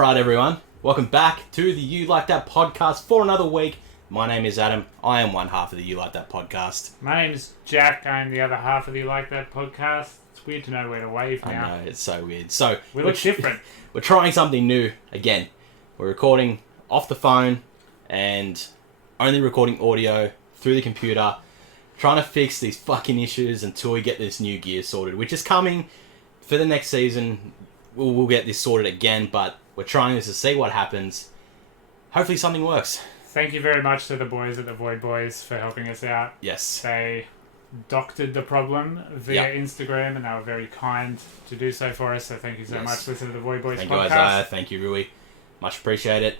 Alright everyone, welcome back to the You Like That podcast for another week. My name is Adam, I am one half of the You Like That podcast. My name is Jack, I'm the other half of the You Like That podcast. It's weird to know where to wave now. I know, it's so weird. So we look different. We're trying something new again. We're recording off the phone and only recording audio through the computer. Trying to fix these fucking issues until we get this new gear sorted, which is coming for the next season. We'll get this sorted again, but we're trying this to see what happens. Hopefully something works. Thank you very much to the boys at the Void Boys for helping us out. Yes. They doctored the problem via Instagram and they were very kind to do so for us, so thank you so much. Listen to the Void Boys podcast. Thank you, Isaiah. Thank you, Rui. Much appreciate it.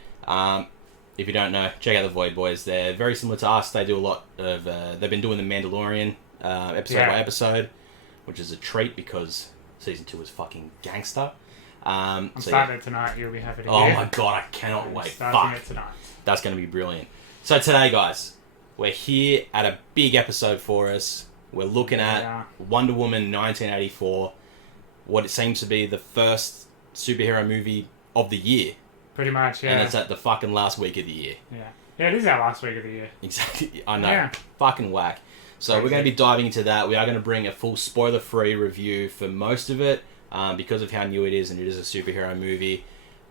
If you don't know, check out the Void Boys. They're very similar to us. They do a lot of... they've been doing the Mandalorian episode by episode, which is a treat because Season 2 is fucking gangster. I'm starting it tonight. You'll be happy to hear. Oh my god, I cannot wait. Starting it tonight. That's going to be brilliant. So today, guys, we're here at a big episode for us. We're looking at Wonder Woman 1984, what it seems to be the first superhero movie of the year. Pretty much, yeah. And it's at the fucking last week of the year. Yeah, it is our last week of the year. Exactly. I know. Yeah. Fucking whack. So we're going to be diving into that. We are going to bring a full spoiler-free review for most of it. Because of how new it is and it is a superhero movie,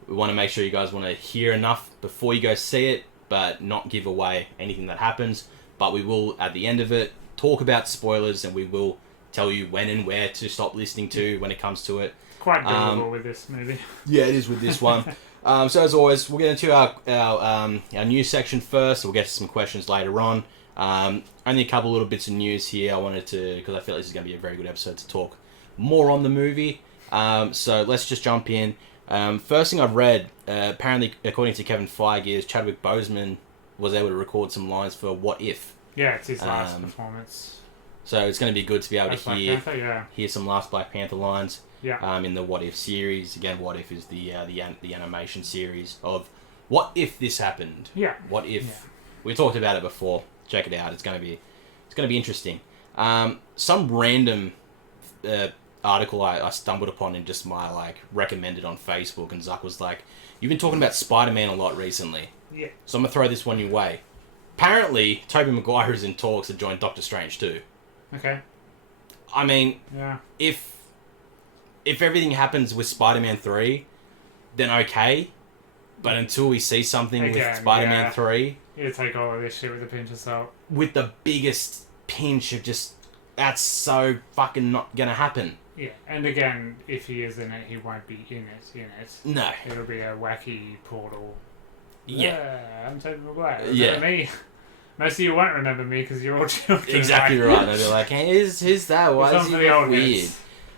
we want to make sure you guys want to hear enough before you go see it, but not give away anything that happens. But we will, at the end of it, talk about spoilers and we will tell you when and where to stop listening to when it comes to it. It's quite doable with this movie. Yeah, it is with this one. So as always, we'll get into our news section first. We'll get to some questions later on. Only a couple little bits of news here I wanted to, because I feel like this is going to be a very good episode to talk more on the movie. So let's just jump in. First thing I've read, apparently according to Kevin Feige, is Chadwick Boseman was able to record some lines for What If. Yeah, it's his last performance. So it's going to be good to be able to hear some last Black Panther lines. Yeah. In the What If series. Again, What If is the animation series of what if this happened. Yeah. What if we talked about it before. Check it out. It's going to be interesting. Some random article I stumbled upon in just my recommended on Facebook, and Zuck was like, "You've been talking about Spider-Man a lot recently." Yeah. So I'm gonna throw this one your way. Apparently, Tobey Maguire is in talks to join Doctor Strange too. Okay. I mean, if everything happens with Spider-Man 3, then okay. But until we see something with Spider-Man 3, you take all of this shit with a pinch of salt. With the biggest pinch of just, that's so fucking not gonna happen. Yeah, and again, if he is in it, he won't be in it. No. It'll be a wacky portal. Yeah. I'm Tobey Maguire. Remember me. Most of you won't remember me because you're all children. Exactly right. They'll be like, hey, who's that? Why is he weird?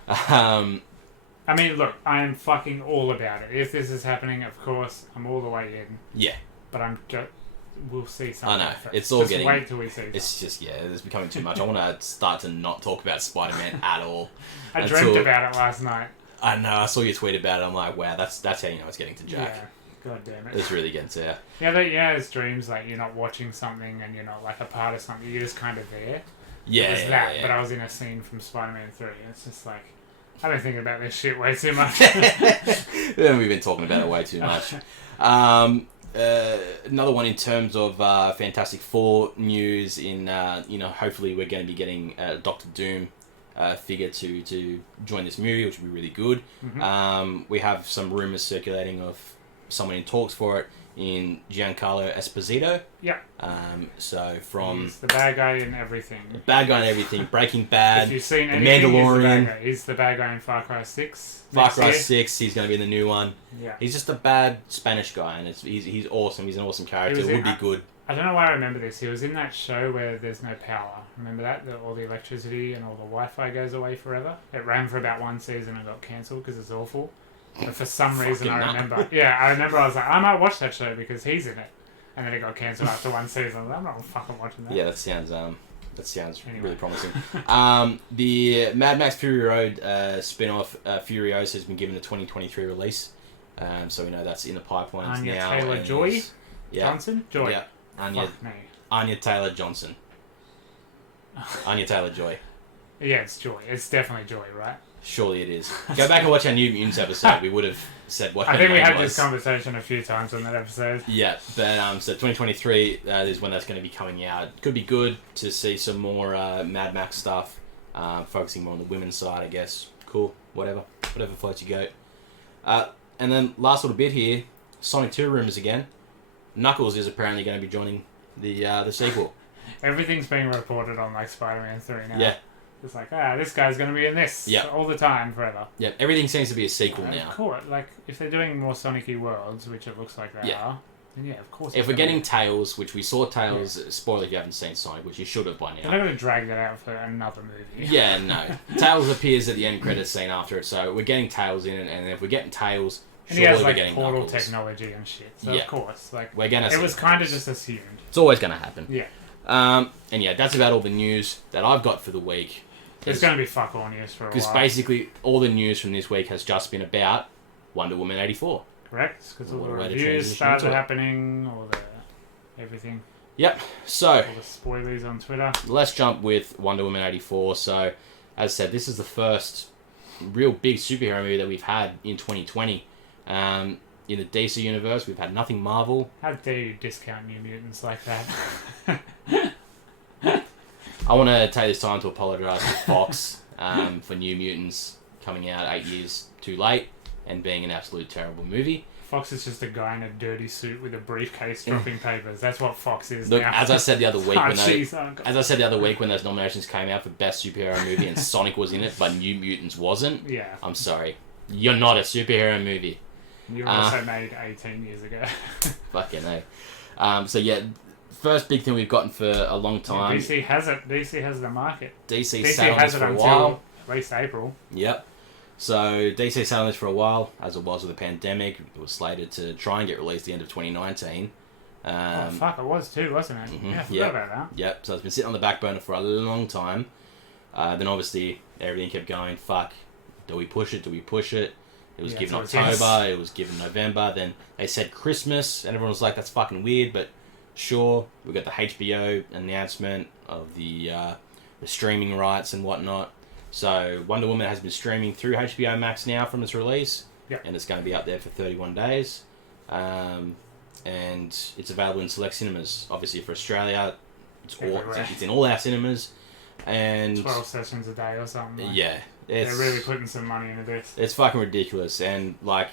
I mean, look, I am fucking all about it. If this is happening, of course, I'm all the way in. Yeah. But I'm just... We'll see something. I know. It's all just wait till we see something. It's just, it's becoming too much. I want to start to not talk about Spider-Man at all. I dreamt about it last night. I know. I saw your tweet about it. I'm like, wow, that's how you know it's getting to Jack. Yeah. God damn it. It's really getting to you. Yeah, it's dreams, you're not watching something and you're not, a part of something. You're just kind of there. Yeah, it was that, but I was in a scene from Spider-Man 3. It's just I've been thinking about this shit way too much. We've been talking about it way too much. Another one in terms of Fantastic Four news in, hopefully we're going to be getting Doctor Doom figure to join this movie, which would be really good. Mm-hmm. We have some rumours circulating of someone in talks for it in Giancarlo Esposito. Yeah. So from... He's the bad guy in everything. Bad guy in everything. Breaking Bad. If you've seen The anything, Mandalorian. He's the bad guy in Far Cry 6. Far Cry 6, he's going to be in the new one. Yeah. He's just a bad Spanish guy, and he's awesome. He's an awesome character. It would be good. I don't know why I remember this. He was in that show where there's no power. Remember that? All the electricity and all the Wi-Fi goes away forever. It ran for about one season and got cancelled because it's awful. But for some reason I remember. Yeah, I remember I was like, I might watch that show because he's in it. And then it got cancelled after one season. I was like, I'm not fucking watching that. Yeah, that sounds really promising. The Mad Max Fury Road spin-off, Furiosa, has been given a 2023 release. So we know that's in the pipeline now. Anya Taylor-Joy? Johnson? Joy. Yeah. Anya Taylor-Johnson. Anya Taylor-Joy. Yeah, it's joy. It's definitely joy, right? Surely it is. Go back and watch our New Mutants episode. We would have said what I her think we name had was. this conversation a few times on that episode. Yeah, but so 2023 is when that's going to be coming out. Could be good to see some more Mad Max stuff, focusing more on the women's side, I guess. Cool, whatever floats your goat. And then last little bit here, Sonic 2 rumors again. Knuckles is apparently going to be joining the sequel. Everything's being reported on like Spider-Man 3 now. Yeah. It's like, this guy's going to be in this all the time, forever. Yeah, everything seems to be a sequel now. Of course, like, if they're doing more Sonic-y worlds, which it looks like they are, then of course. If we're getting Tails, which we saw Tails, spoiler if you haven't seen Sonic, which you should have by now. They're not going to drag that out for another movie. Yeah, no. Tails appears at the end credits scene after it, so we're getting Tails in it, and if we're getting Tails, and he has we're like getting portal Knuckles. technology and shit. So of course, like we're gonna. It was kind of just assumed. It's always gonna happen. Yeah. And yeah, that's about all the news that I've got for the week. There's going to be fuck all news for a while. Because basically, all the news from this week has just been about Wonder Woman 84. Correct, because all the reviews started happening, all the everything. Yep. So all the spoilers on Twitter. Let's jump with Wonder Woman 84. So, as I said, this is the first real big superhero movie that we've had in 2020. In the DC universe, we've had nothing Marvel. How dare you discount New Mutants like that? I want to take this time to apologise to Fox for New Mutants coming out 8 years too late and being an absolute terrible movie. Fox is just a guy in a dirty suit with a briefcase dropping papers. That's what Fox is Look, now. as I said the other week when those nominations came out for Best Superhero Movie and Sonic was in it, but New Mutants wasn't. Yeah. I'm sorry. You're not a superhero movie. You were also made 18 years ago. Fucking no. So yeah, first big thing we've gotten for a long time. DC has it. DC has the market. DC has this it for a until while. At least April. Yep. So DC sat on this for a while, as it was with the pandemic. It was slated to try and get released at the end of 2019. Fuck, it was too, wasn't it? Mm-hmm. Yeah, I forgot about that. Yep. So it's been sitting on the back burner for a long time. Then obviously everything kept going. Fuck. Do we push it? It was given October, it was given November, then they said Christmas, and everyone was like, that's fucking weird, but sure. We got the HBO announcement of the streaming rights and whatnot. So Wonder Woman has been streaming through HBO Max now from its release, and it's going to be up there for 31 days. And it's available in select cinemas. Obviously for Australia, it's in all our cinemas. And 12 sessions a day or something. Like. Yeah. They're really putting some money into this. It's fucking ridiculous. And like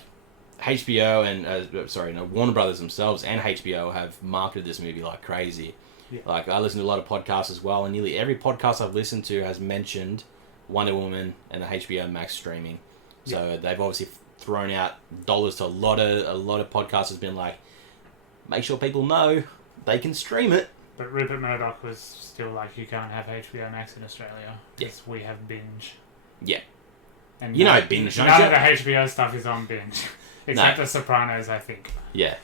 HBO and Warner Brothers themselves and HBO have marketed this movie like crazy. Yeah. Like I listen to a lot of podcasts as well, and nearly every podcast I've listened to has mentioned Wonder Woman and the HBO Max streaming. So they've obviously thrown out dollars to a lot of podcasts. Has been like, make sure people know they can stream it. But Rupert Murdoch was still like, you can't have HBO Max in Australia because we have Binge. Yeah. And Binge, none of the HBO stuff is on Binge. Except The Sopranos, I think. Yeah.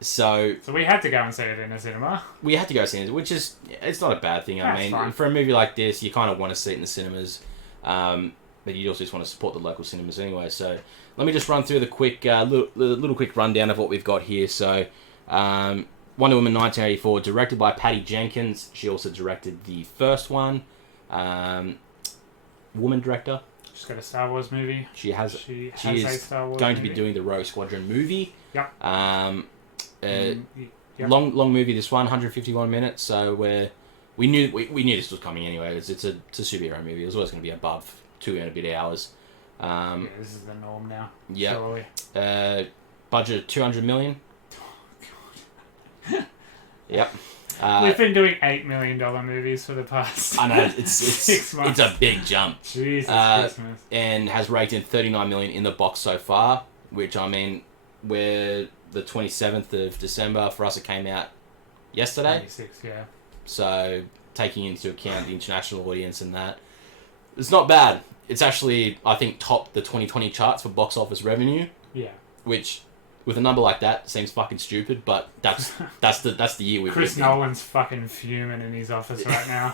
So we had to go and see it in a cinema. We had to go see it, which is, it's not a bad thing. I mean, fine. For a movie like this, you kind of want to see it in the cinemas, but you also just want to support the local cinemas anyway. So let me just run through the quick, little quick rundown of what we've got here. So Wonder Woman 1984, directed by Patty Jenkins. She also directed the first one. Woman director. She's got a Star Wars movie. She is a Star Wars going movie. to be doing the Rogue Squadron movie. Yep. Long movie. This one, 151 minutes. So we knew this was coming anyway. It's a superhero movie. It was always going to be above 2 and a bit hours. This is the norm now. Yeah. Surely. Budget of $200 million. Yep. We've been doing $8 million movies for the past. I know it's 6 months. It's a big jump. Jesus Christmas. And has raked in $39 million in the box so far. Which I mean, we're the 27th of December. For us, it came out yesterday. 26, yeah. So taking into account the international audience and that, it's not bad. It's actually, I think, topped the 2020 charts for box office revenue. Yeah. Which, with a number like that, seems fucking stupid, but that's the year we've Chris Nolan's fucking fuming in his office right now.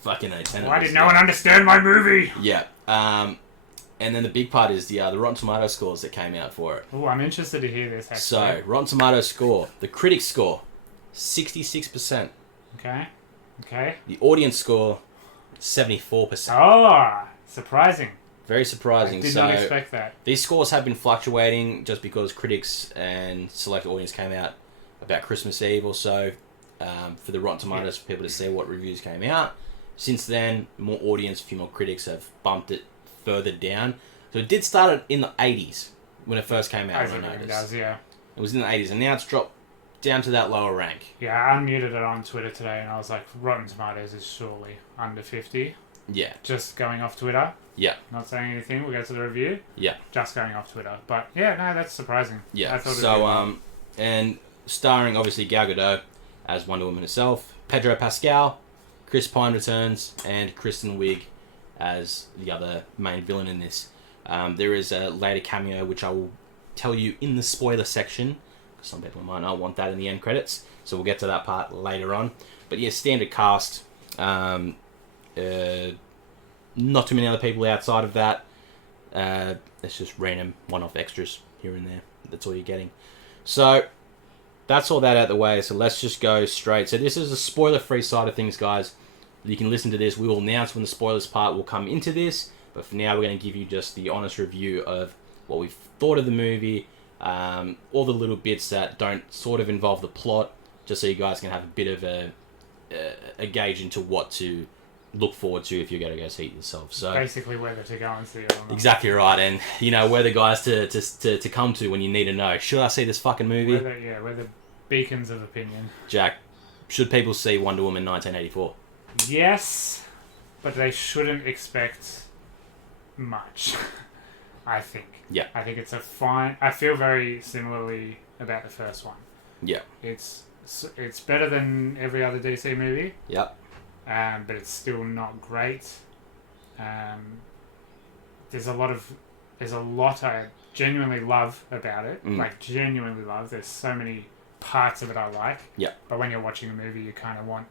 Fucking Why did no one understand my movie? Yeah. And then the big part is the Rotten Tomatoes scores that came out for it. Oh, I'm interested to hear this, actually. So, Rotten Tomatoes score. The critics score, 66%. Okay. The audience score, 74%. Oh, surprising. Very surprising. I did not expect that. These scores have been fluctuating just because critics and select audience came out about Christmas Eve or so for the Rotten Tomatoes for people to see what reviews came out. Since then, more audience, a few more critics have bumped it further down. So it did start in the 80s when it first came out. As it really does, yeah. It was in the 80s, and now it's dropped down to that lower rank. Yeah, I unmuted it on Twitter today, and I was like, Rotten Tomatoes is surely under 50. Yeah. Just going off Twitter. Yeah. Not saying anything. We'll get to the review. Yeah. Just going off Twitter. But yeah, no, that's surprising. Yeah. I thought so, and starring obviously Gal Gadot as Wonder Woman herself, Pedro Pascal, Chris Pine returns, and Kristen Wiig as the other main villain in this. There is a later cameo which I will tell you in the spoiler section, because some people might not want that in the end credits, so we'll get to that part later on. But yeah, standard cast. Not too many other people outside of that. It's just random one-off extras here and there. That's all you're getting. So that's all that out of the way. So let's just go straight. So this is a spoiler-free side of things, guys. You can listen to this. We will announce when the spoilers part will come into this. But for now, we're going to give you just the honest review of what we've thought of the movie. All the little bits that don't sort of involve the plot. Just so you guys can have a bit of a gauge into what to look forward to if you're going to go see it yourself. So basically whether to go and see it or not. Exactly right. And, you know, we're the guys to come to when you need to know. Should I see this fucking movie? We're the beacons of opinion. Jack, should people see Wonder Woman 1984? Yes, but they shouldn't expect much, I think. Yeah. I think it's a fine... I feel very similarly about the first one. Yeah. It's better than every other DC movie. Yep. But it's still not great. There's a lot I genuinely love about it. Like, genuinely love. There's so many parts of it I like. Yeah. But when you're watching a movie, you kind of want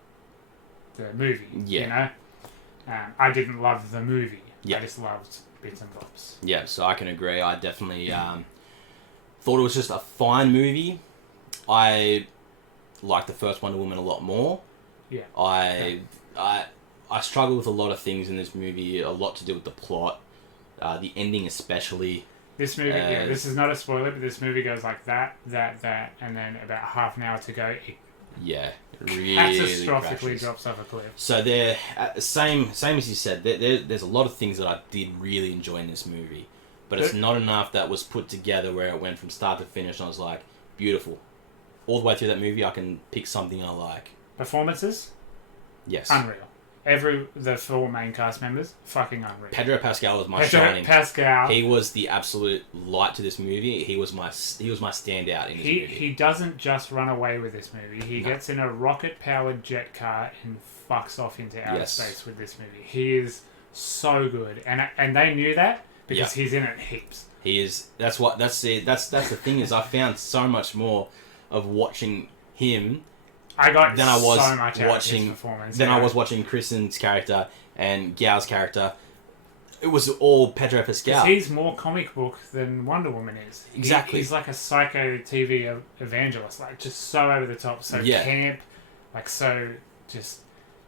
the movie. Yeah. You know? I didn't love the movie. Yeah. I just loved bits and bobs. Yeah, so I can agree. I definitely thought it was just a fine movie. I liked the first Wonder Woman a lot more. Yeah. I struggle with a lot of things in this movie, a lot to do with the plot, the ending especially. This movie, this is not a spoiler, but this movie goes like that, and then about half an hour to go, it really catastrophically crashes. drops off a cliff. So they're same as you said. There's a lot of things that I did really enjoy in this movie, but it's not enough that was put together where it went from start to finish. And I was like, beautiful. All the way through that movie, I can pick something I like. Performances, yes, unreal. The 4 main cast members, fucking unreal. Pedro Pascal was my shining. Pascal. He was the absolute light to this movie. He was my standout in this movie. He doesn't just run away with this movie. He gets in a rocket-powered jet car and fucks off into outer space with this movie. He is so good, and they knew that because he's in it heaps. He is. That's the thing is I found so much more of watching him. I got than I was so much out watching of his performance. I was watching Kristen's character and Gal's character. It was all Pedro Pascal. He's more comic book than Wonder Woman is. Exactly. He's like a psycho TV evangelist, like just so over the top, so camp, like so just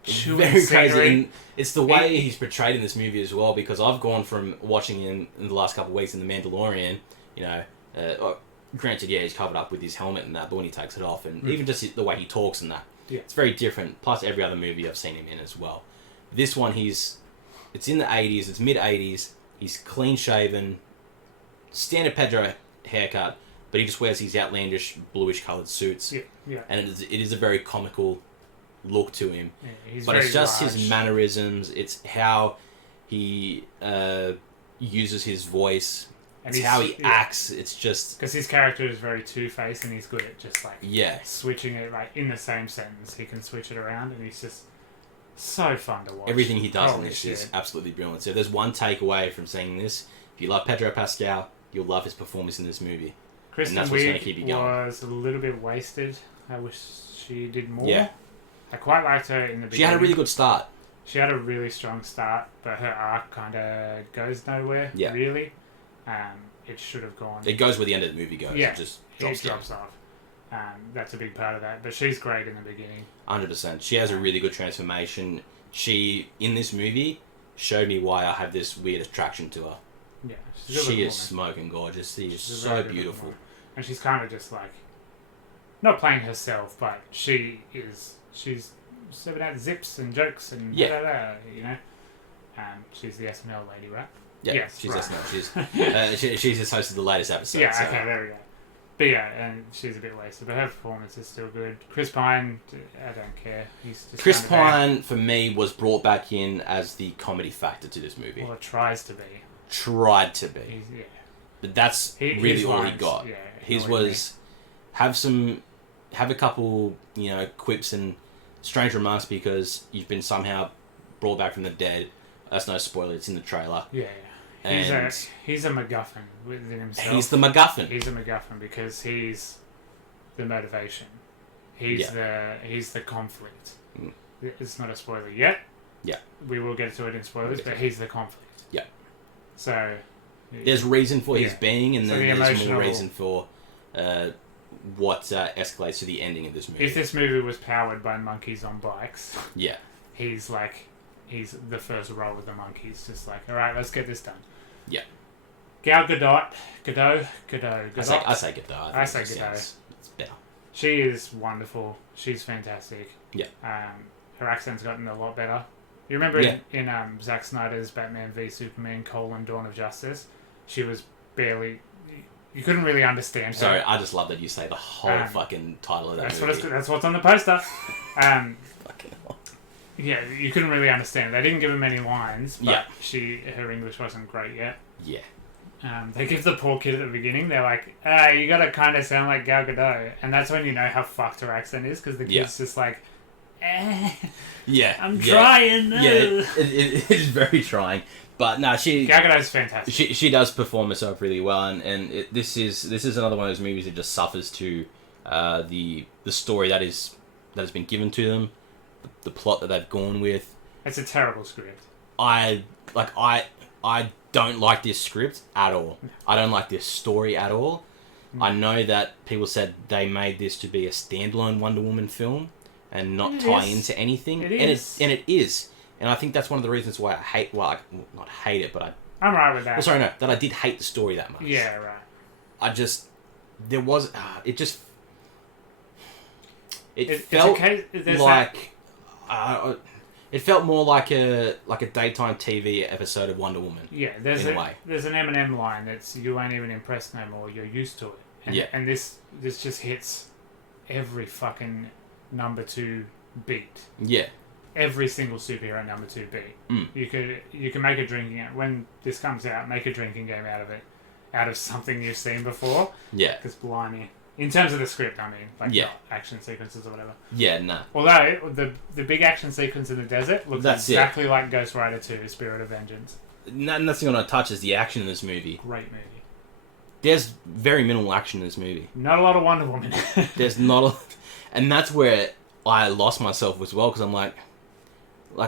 chewing very scenery. crazy. And it's the way he's portrayed in this movie as well, because I've gone from watching him in the last couple of weeks in The Mandalorian, you know, granted, he's covered up with his helmet and that, but when he takes it off, and even just the way he talks and that, it's very different. Plus, every other movie I've seen him in as well. This one, it's in the 80s, it's mid-80s, he's clean-shaven, standard Pedro haircut, but he just wears these outlandish bluish-coloured suits. And it is a very comical look to him. But it's just his mannerisms, it's how he uses his voice. It's how he acts. It's just because his character is very two-faced, and he's good at just like switching it like in the same sentence. He can switch it around, and he's just so fun to watch. Everything he does in this is absolutely brilliant. So if there's one takeaway from seeing this, if you love Pedro Pascal, you'll love his performance in this movie. Kristen Wiig was a little bit wasted. I wish she did more. Yeah, I quite liked her in the beginning. She had a really good start. She had a really strong start, but her arc kind of goes nowhere. Yeah. Really. It should have gone. It goes where the end of the movie goes. Yeah, it just drops off. That's a big part of that. But she's great in the beginning. 100%. She has a really good transformation. she in this movie showed me why I have this weird attraction to her. Yeah, She is smoking gorgeous. She is so beautiful. And she's kind of just like, not playing herself, but she's serving out zips and jokes and you know. She's the SNL lady, right? Yeah, yes, she's right. SNL. She's just hosted the latest episode. Yeah, so. okay, there we go. But yeah, and she's a bit wasted, but her performance is still good. Chris Pine, I don't care. He's just Chris Pine, for me, was brought back in as the comedy factor to this movie. Well, it tries to be. Tried to be. Yeah. But that's really all he got. Yeah, His was have a couple, quips and strange remarks because you've been somehow brought back from the dead. That's no spoiler. It's in the trailer. Yeah. And he's a MacGuffin within himself. He's the MacGuffin. He's a MacGuffin because he's the motivation. He's the conflict. Mm. It's not a spoiler yet. Yeah. We will get to it in spoilers, but he's the conflict. Yeah. So there's reason for his being, and then there's more reason for what escalates to the ending of this movie. If this movie was powered by monkeys on bikes, he's the first row with the monkeys, just like, all right, let's get this done. Yeah. Gal Gadot. I say Gadot. I say Gadot. It's better. She is wonderful. She's fantastic. Yeah. Her accent's gotten a lot better. You remember in Zack Snyder's Batman v Superman: Dawn of Justice, she was barely. You couldn't really understand her. Sorry, I just love that you say the whole fucking title of that movie. That's what's on the poster. Fucking hell. Yeah, you couldn't really understand. They didn't give her many lines, but Yeah. her English wasn't great yet. Yeah. They give the poor kid at the beginning, they're like, you gotta kind of sound like Gal Gadot. And that's when you know how fucked her accent is, because the kid's just like, I'm trying. No. Yeah, it is very trying. But no, Gal Gadot's fantastic. She does perform herself really well, and this is another one of those movies that just suffers to the story that has been given to them, the plot that they've gone with. It's a terrible script. I don't like this script at all. I don't like this story at all. I know that people said they made this to be a standalone Wonder Woman film and not tie into anything, and it is. And I think that's one of the reasons why I hate. Well, not hate it, but I'm right with that. Well, sorry, no, that I did hate the story that much. Yeah, right. It felt like. It felt more like a daytime TV episode of Wonder Woman. Yeah, there's an Eminem line that's "You ain't even impressed no more. You're used to it." And this just hits every fucking number 2 beat. Yeah. Every single superhero number 2 beat. Mm. You can make a drinking when this comes out. Make a drinking game out of it, out of something you've seen before. Yeah. Because blimey. In terms of the script, I mean, like action sequences or whatever. Yeah, no. Although the big action sequence in the desert looks exactly like Ghost Rider 2: Spirit of Vengeance. Nothing I touch is the action in this movie. Great movie. There's very minimal action in this movie. Not a lot of Wonder Woman. There's not and that's where I lost myself as well, because I'm like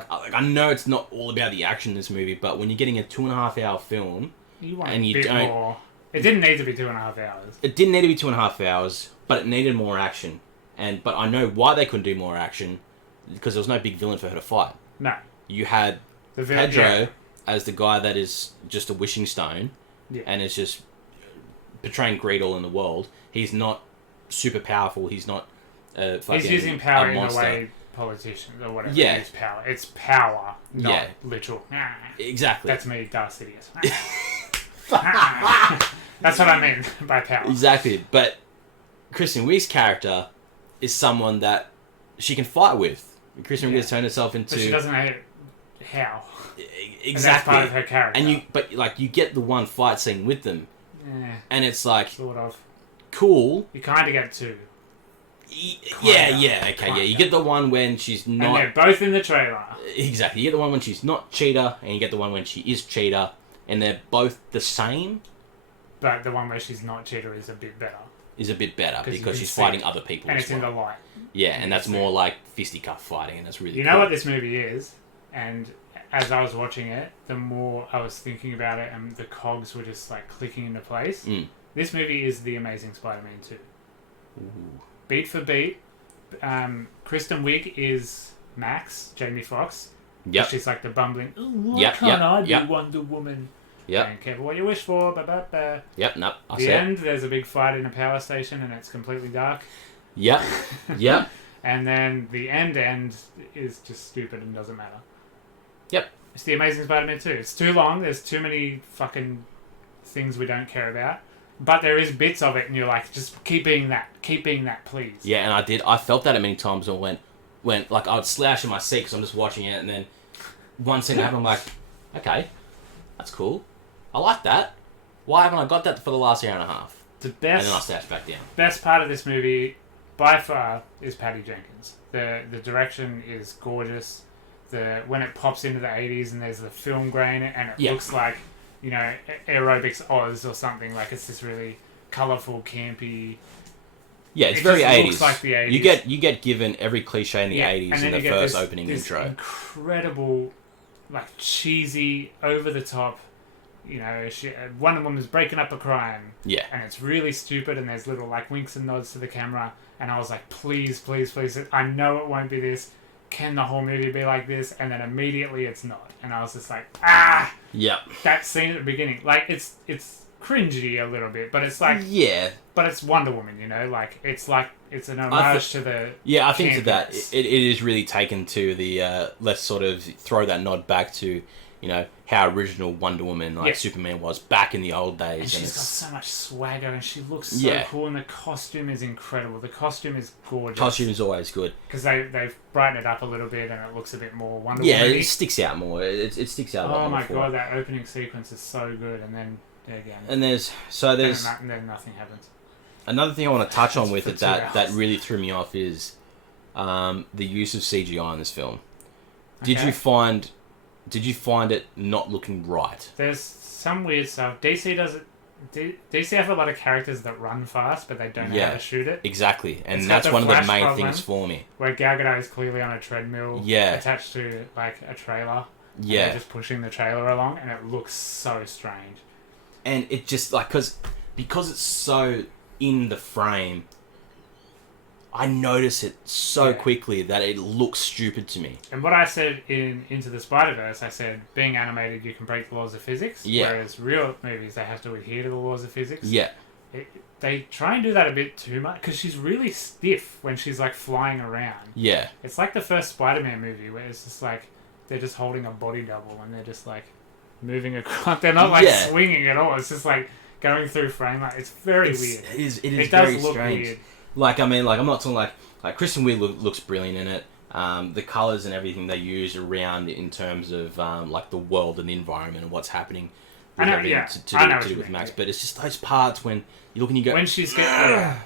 I know it's not all about the action in this movie, but when you're getting a 2.5 hour film, you want a bit more. It didn't need to be 2.5 hours. It didn't need to be 2.5 hours, but it needed more action. But I know why they couldn't do more action, because there was no big villain for her to fight. No. You had Pedro as the guy that is just a wishing stone, and is just portraying greed all in the world. He's not super powerful. He's not he's using power in the way politicians or whatever use power. It's power, not literal. Exactly. That's me, Darth Sidious. That's what I mean by power. Exactly, but Kristen Wiig's character is someone that she can fight with. Kristen Wiig has turned herself into. But she doesn't know how. Exactly, and that's part of her character. And you get the one fight scene with them, and it's like sort of cool. You kind of get two. Okay. You get the one when she's not. And they're both in the trailer. Exactly, you get the one when she's not Cheetah, and you get the one when she is Cheetah. And they're both the same. But the one where she's not Cheetah is a bit better. Because she's fighting other people. And it's in the light. Yeah, and that's more like fisticuff fighting, and that's really You know what this movie is? And as I was watching it, the more I was thinking about it, and the cogs were just like clicking into place. This movie is The Amazing Spider-Man 2. Ooh. Beat for beat. Kristen Wiig is Max, Jamie Foxx. Yep. She's like the bumbling, "Ooh, why Yep, can't yep, I be yep. Wonder Woman? Yep. And careful what you wish for, ba-ba-ba." Yep. Nope. I The see it. end, there's a big fight in a power station and it's completely dark. Yep. Yep. And then the end is just stupid and doesn't matter. Yep. It's the Amazing Spider-Man 2. It's too long. There's too many fucking things we don't care about. But there is bits of it and you're like, just keep being that. Keep being that, please. Yeah, and I did. I felt that at many times when like I would slash in my seat because I'm just watching it, and then one scene happened, I'm like, okay, that's cool. I like that. Why haven't I got that for the last hour and a half? The And then I slash back down. best part of this movie, by far, is Patty Jenkins. The direction is gorgeous. When it pops into the 80s and there's the film grain and it looks like, you know, Aerobics Oz or something. Like it's this really colourful, campy. Yeah, it's It very just 80s. looks like the 80s. You get given every cliche in the 80s and then in the you get first this, opening this intro. incredible, like cheesy, over the top. You know, Wonder Woman's breaking up a crime. Yeah. And it's really stupid, and there's little like winks and nods to the camera. And I was like, please, please, please. I know it won't be this. Can the whole movie be like this? And then immediately it's not. And I was just like, ah! Yep. That scene at the beginning. Like, it's cringy a little bit, but it's like... Yeah. But it's Wonder Woman, you know? Like, it's an homage to the... Yeah, I think to that. campiness. It is really taken to the, let's sort of throw that nod back to, you know, how original Wonder Woman, like Superman was back in the old days. And she's got so much swagger, and she looks so cool, and the costume is incredible. The costume is gorgeous. Costume is always good. Because they've brightened it up a little bit, and it looks a bit more Wonder Yeah, Woman-y. it sticks out more. It sticks out a lot Oh more. my god, that opening sequence is so good, and then again... And there's and then nothing happens. Another thing I want to touch on with For it 2 that hours. really threw me off is the use of CGI in this film. Did Okay. you find it not looking right? There's some weird stuff. DC does it. DC have a lot of characters that run fast, but they don't know how to shoot it. Exactly, and It's got that's the one of the Flash main problem. things for me. Where Gal Gadot is clearly on a treadmill, attached to like a trailer. And they're just pushing the trailer along, and it looks so strange. And it just like because it's so in the frame, I notice it so quickly that it looks stupid to me. And what I said in Into the Spider-Verse, I said, being animated, you can break the laws of physics. Yeah. Whereas real movies, they have to adhere to the laws of physics. Yeah. They try and do that a bit too much, because she's really stiff when she's, like, flying around. Yeah. It's like the first Spider-Man movie, where it's just, like, they're just holding a body double, and they're just, like, moving across. They're not, like, swinging at all. It's just, like, going through frame. Like, it's very weird. It is It very does look strange. weird. Like, I mean, like, I'm not talking like Kristen Wiig looks brilliant in it. The colours and everything they use around in terms of like the world and the environment and what's happening with everything to do with Max. But it's just those parts when you look and you go... When she's getting...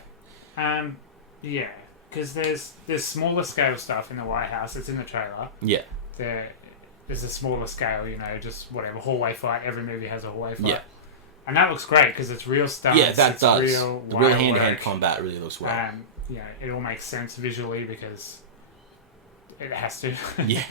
yeah, because there's smaller scale stuff in the White House. It's in the trailer. Yeah. There's a smaller scale, you know, just whatever, hallway fight. Every movie has a hallway fight. Yeah. And that looks great because it's real stuff. Yeah, that does. The real hand-to-hand work. combat really looks well. You know, it all makes sense visually because it has to. Yeah.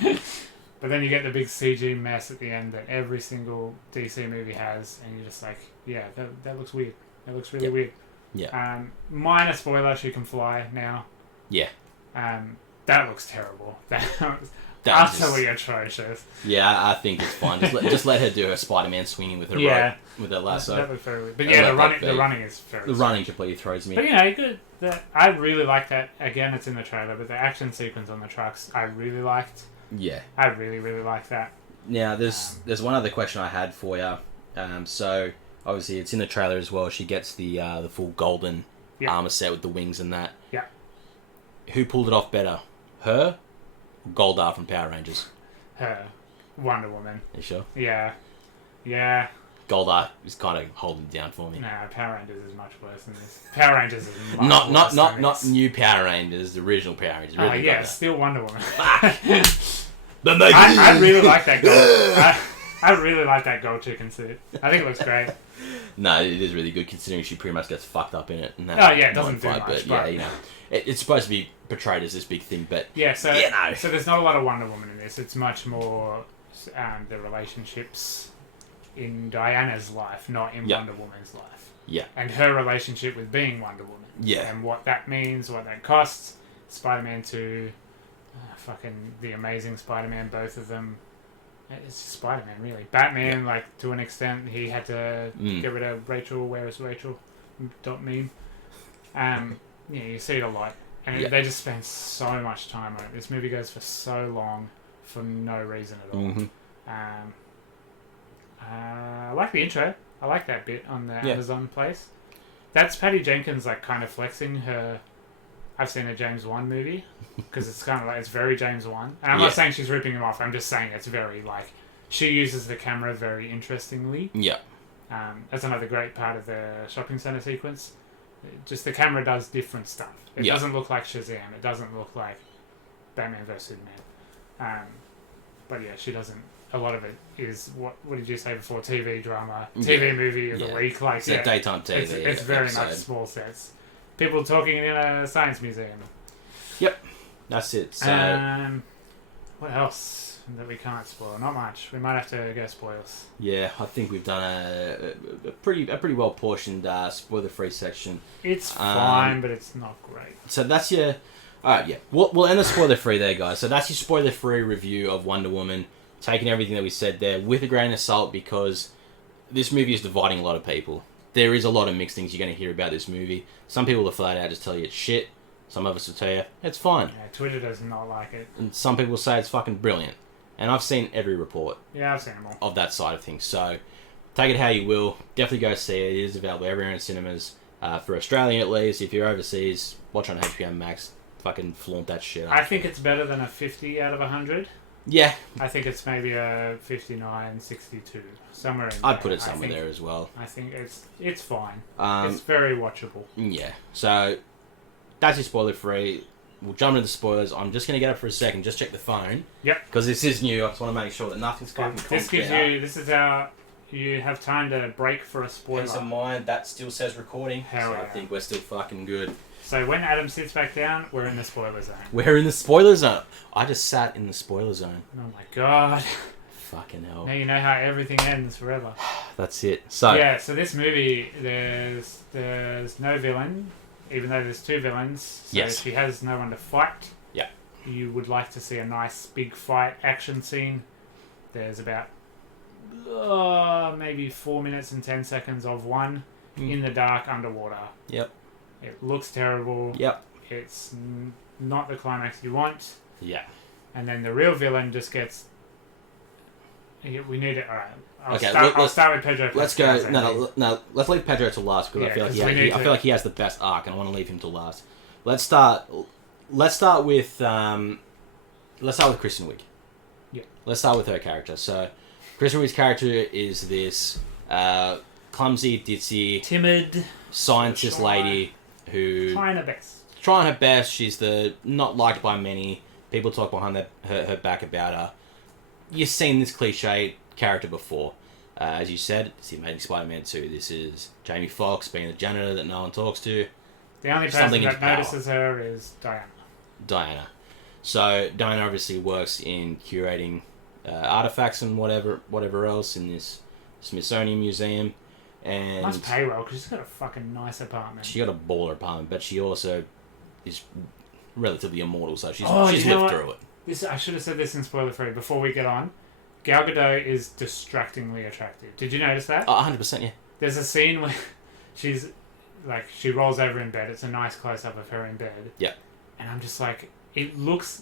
But then you get the big CG mess at the end that every single DC movie has, and you're just like, yeah, that looks weird. That looks really weird. Yeah. Minor spoiler, she can fly now. Yeah. That looks terrible. That was That's utterly atrocious. Yeah, I think it's fine. Just let her do her Spider-Man swinging with her rope, with her lasso. That looked very weird. But yeah, the running is very The running completely throws me. But you know, good. I really like that. Again, it's in the trailer, but the action sequence on the trucks, I really liked. Yeah. I really, really like that. Now, there's one other question I had for you. So, obviously, it's in the trailer as well. She gets the full golden armor set with the wings and that. Yeah. Who pulled it off better? Her? Goldar from Power Rangers? Her. Wonder Woman. You sure? Yeah. Yeah. Goldar is kind of holding it down for me. No, Power Rangers is much worse than this. Power Rangers is much worse not new Power Rangers, the original Power Rangers. Oh, Really yeah, still Wonder Woman. I really like that gold. I really like that gold chicken suit. I think it looks great. No, it is really good considering she pretty much gets fucked up in it. And it doesn't do much. But yeah, you know, it's supposed to be portrayed as this big thing, but yeah. So there's not a lot of Wonder Woman in this. It's much more the relationships in Diana's life, not in Wonder Woman's life. Yeah. And her relationship with being Wonder Woman. Yeah. And what that means, what that costs. Spider-Man 2, fucking the Amazing Spider-Man, both of them. It's just Spider-Man, really. Batman, like, to an extent, he had to get rid of Rachel. Where is Rachel? Meme. You see it a lot. And they just spend so much time on it. This movie goes for so long for no reason at all. I like the intro. I like that bit on the Amazon place. That's Patty Jenkins, like, kind of flexing her... I've seen a James Wan movie, because it's kind of like, it's very James Wan. And I'm not saying she's ripping him off, I'm just saying it's very, like, she uses the camera very interestingly. Yeah. That's another great part of the shopping centre sequence. Just the camera does different stuff. It doesn't look like Shazam. It doesn't look like Batman vs Superman. But yeah, she doesn't. A lot of it is what did you say before? TV drama, TV movie of the week. Like, it's daytime TV. It's very much small sets. People talking in a science museum. Yep, that's it. So, what else that we can't spoil? Not much. We might have to go spoils. Yeah, I think we've done a pretty well portioned spoiler-free section. It's fine, but it's not great. So that's your... Alright, yeah. We'll end the spoiler-free there, guys. So that's your spoiler-free review of Wonder Woman. Taking everything that we said there with a grain of salt, because this movie is dividing a lot of people. There is a lot of mixed things you're going to hear about this movie. Some people will flat out just tell you it's shit. Some of us will tell you it's fine. Yeah, Twitter does not like it. And some people say it's fucking brilliant. And I've seen every report. Yeah, I've seen them all. Of that side of things. So, take it how you will. Definitely go see it. It is available everywhere in cinemas. For Australia at least. If you're overseas, watch on HBO Max. Fucking flaunt that shit up. I think it's better than a 50 out of 100. Yeah. I think it's maybe a 59, 62. Somewhere in there. I'd put it somewhere there as well. I think it's fine. It's very watchable. Yeah. So, that's your spoiler free. We'll jump into the spoilers. I'm just going to get up for a second. Just check the phone. Yep. Because this is new. I just want to make sure that nothing's fucking This gives you... This is how you have time to break for a spoiler. Peace of mind. That still says recording. Hell so I think we're still fucking good. So when Adam sits back down, we're in the spoiler zone. We're in the spoiler zone. I just sat in the spoiler zone. Oh my god. Fucking hell. Now you know how everything ends forever. That's it. So yeah, so this movie, there's no villain, even though there's two villains. So she has no one to fight. Yeah. You would like to see a nice big fight action scene. There's about maybe 4 minutes and 10 seconds of one in the dark underwater. Yep. It looks terrible. Yep. It's not the climax you want. Yeah. And then the real villain just gets... We need it. All right. I'll start with Pedro. Let's go. No. Let's leave Pedro to last because I feel like he has the best arc, and I want to leave him to last. Let's start with Kristen Wiig. Yeah. Let's start with her character. So, Kristen Wiig's character is this clumsy, ditzy, timid scientist lady who trying her best. She's not liked by many. People talk behind her back about her. You've seen this cliche character before. As you said, it's the Amazing Spider-Man 2. This is Jamie Foxx being the janitor that no one talks to. The only person that notices her is Diana. So Diana obviously works in curating artifacts and whatever else in this Smithsonian Museum. And must pay well because she's got a fucking nice apartment. She got a baller apartment, but she also is relatively immortal, so she's lived through it. I should have said this in spoiler free before we get on. Gal Gadot is distractingly attractive. Did you notice that? 100%, yeah. There's a scene where she rolls over in bed. It's a nice close up of her in bed. Yeah. And I'm just like,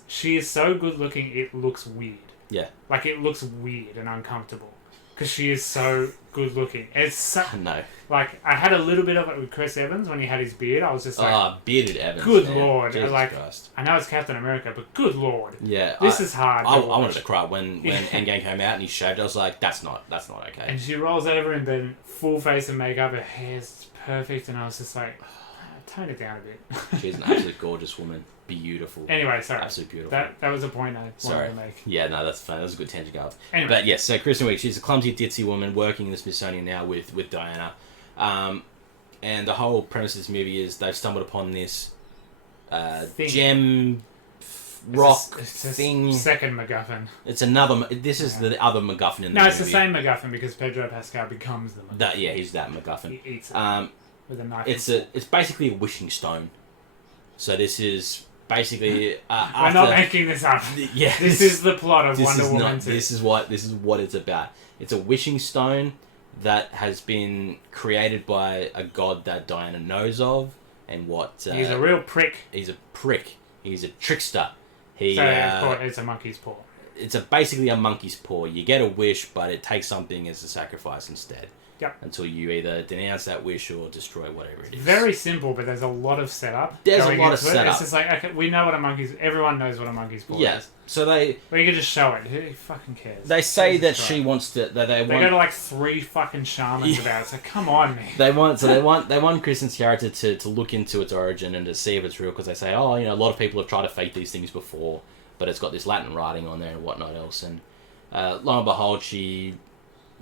she is so good looking, it looks weird. Yeah. Like, it looks weird and uncomfortable. Because she is so good looking. It's so... No. Like, I had a little bit of it with Chris Evans when he had his beard. I was just like... bearded Evans. Good lord. Jesus Christ. I know it's Captain America, but good lord. Yeah. This is hard. I wanted to cry when Endgame came out and he shaved. I was like, that's not okay. And she rolls over in bed, full face of makeup, her hair's perfect, and I was just like, tone it down a bit. She's an absolutely gorgeous woman. Beautiful. Anyway, sorry. Absolutely beautiful. That was a point I wanted to make. Yeah, no, that's fine. That was a good tangent go off. Anyway. But yes, so Kristen Wiig, she's a clumsy, ditzy woman working in the Smithsonian now with Diana. And the whole premise of this movie is they've stumbled upon this gem rock thing. Second MacGuffin. It's another... This is the other MacGuffin in the movie. No, it's the same MacGuffin because Pedro Pascal becomes the MacGuffin. Yeah, he's that MacGuffin. He eats it with a knife. It's basically a wishing stone. So this is basically, We're after, not making this up. yeah, This is the plot of Wonder Woman not, 2. this is what it's about. It's a wishing stone that has been created by a god that Diana knows of, and what He's a real prick. He's a prick. He's a trickster. He So it's a monkey's paw. it's basically a monkey's paw. You get a wish, but it takes something as a sacrifice instead. Yep. Until you either denounce that wish or destroy whatever it is. Very simple, but there's a lot of setup. There's a lot of setup. It's just like, okay, we know what a monkey's... Everyone knows what a monkey's paw is. So they... Well, you can just show it. Who fucking cares? They say Jesus that Christ. she wants to... They go to like 3 fucking shamans about it. So come on, man. They want Kristen's character to look into its origin and to see if it's real, because they say, oh, a lot of people have tried to fake these things before, but it's got this Latin writing on there and whatnot else. And lo and behold, she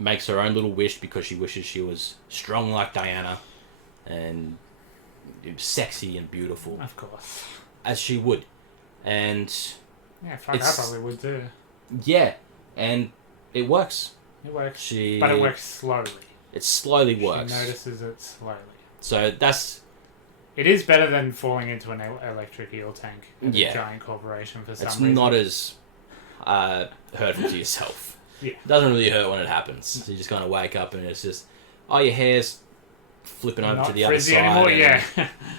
makes her own little wish because she wishes she was strong like Diana and sexy and beautiful. Of course. As she would. And yeah, fuck, I probably would too. Yeah, and it works. It works. But it works slowly. It slowly works. She notices it slowly. So that's... It is better than falling into an electric eel tank in a giant corporation for some reason. It's not as hurtful to yourself. Yeah. It doesn't really hurt when it happens. You just kind of wake up and it's just, your hair's flipping over to the other side. Anymore, yeah.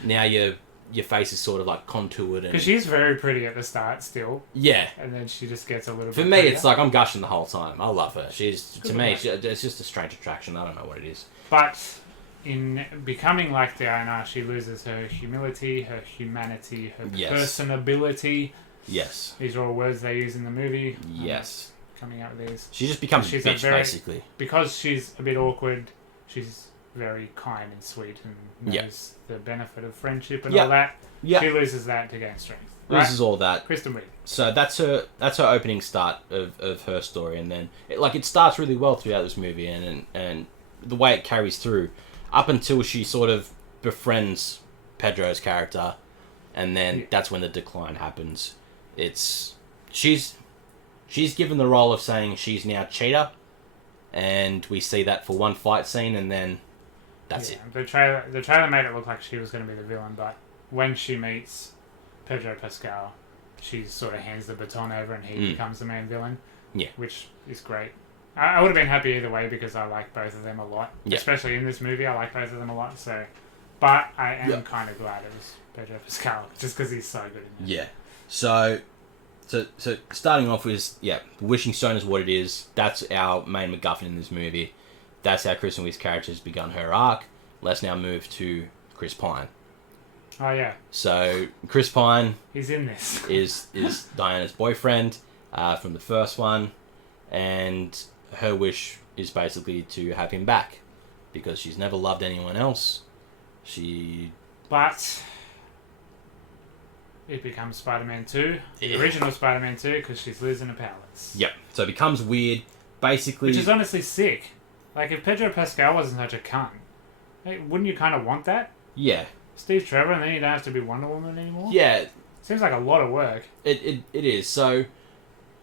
Now your face is sort of like contoured. Because she's very pretty at the start still. Yeah. And then she just gets a little bit For me, prettier. it's like I'm gushing the whole time. I love her. To me, Right. it's just a strange attraction. I don't know what it is. But in becoming like Diana, she loses her humility, her humanity, her personability. Yes. These are all words they use in the movie. Yes. Coming out with these. She just becomes a bitch, basically. Because she's a bit awkward, she's very kind and sweet and knows the benefit of friendship and all that. Yeah. She loses that to gain strength. Right? Loses all that. Kristen Wiig. So that's her opening start of her story, and then it starts really well throughout this movie, and the way it carries through up until she sort of befriends Pedro's character, and then that's when the decline happens. She's given the role of saying she's now Cheetah, and we see that for one fight scene, and then that's it. The trailer made it look like she was going to be the villain, but when she meets Pedro Pascal, she sort of hands the baton over and he becomes the main villain. Yeah. Which is great. I would have been happy either way because I like both of them a lot. Yeah. Especially in this movie, I like both of them a lot. But I am kind of glad it was Pedro Pascal, just because he's so good in it. Yeah. So starting off with, the Wishing Stone is what it is. That's our main MacGuffin in this movie. That's how Kristen Wiig's character has begun her arc. Let's now move to Chris Pine. Oh, yeah. So, Chris Pine... He's in this. is Diana's boyfriend from the first one. And her wish is basically to have him back. Because she's never loved anyone else. But... it becomes Spider-Man 2, the original Spider-Man 2, because she's losing her powers. Yep. So it becomes weird, basically... Which is honestly sick. Like, if Pedro Pascal wasn't such a cunt, wouldn't you kind of want that? Yeah. Steve Trevor, and then you don't have to be Wonder Woman anymore? Yeah. Seems like a lot of work. It is. So,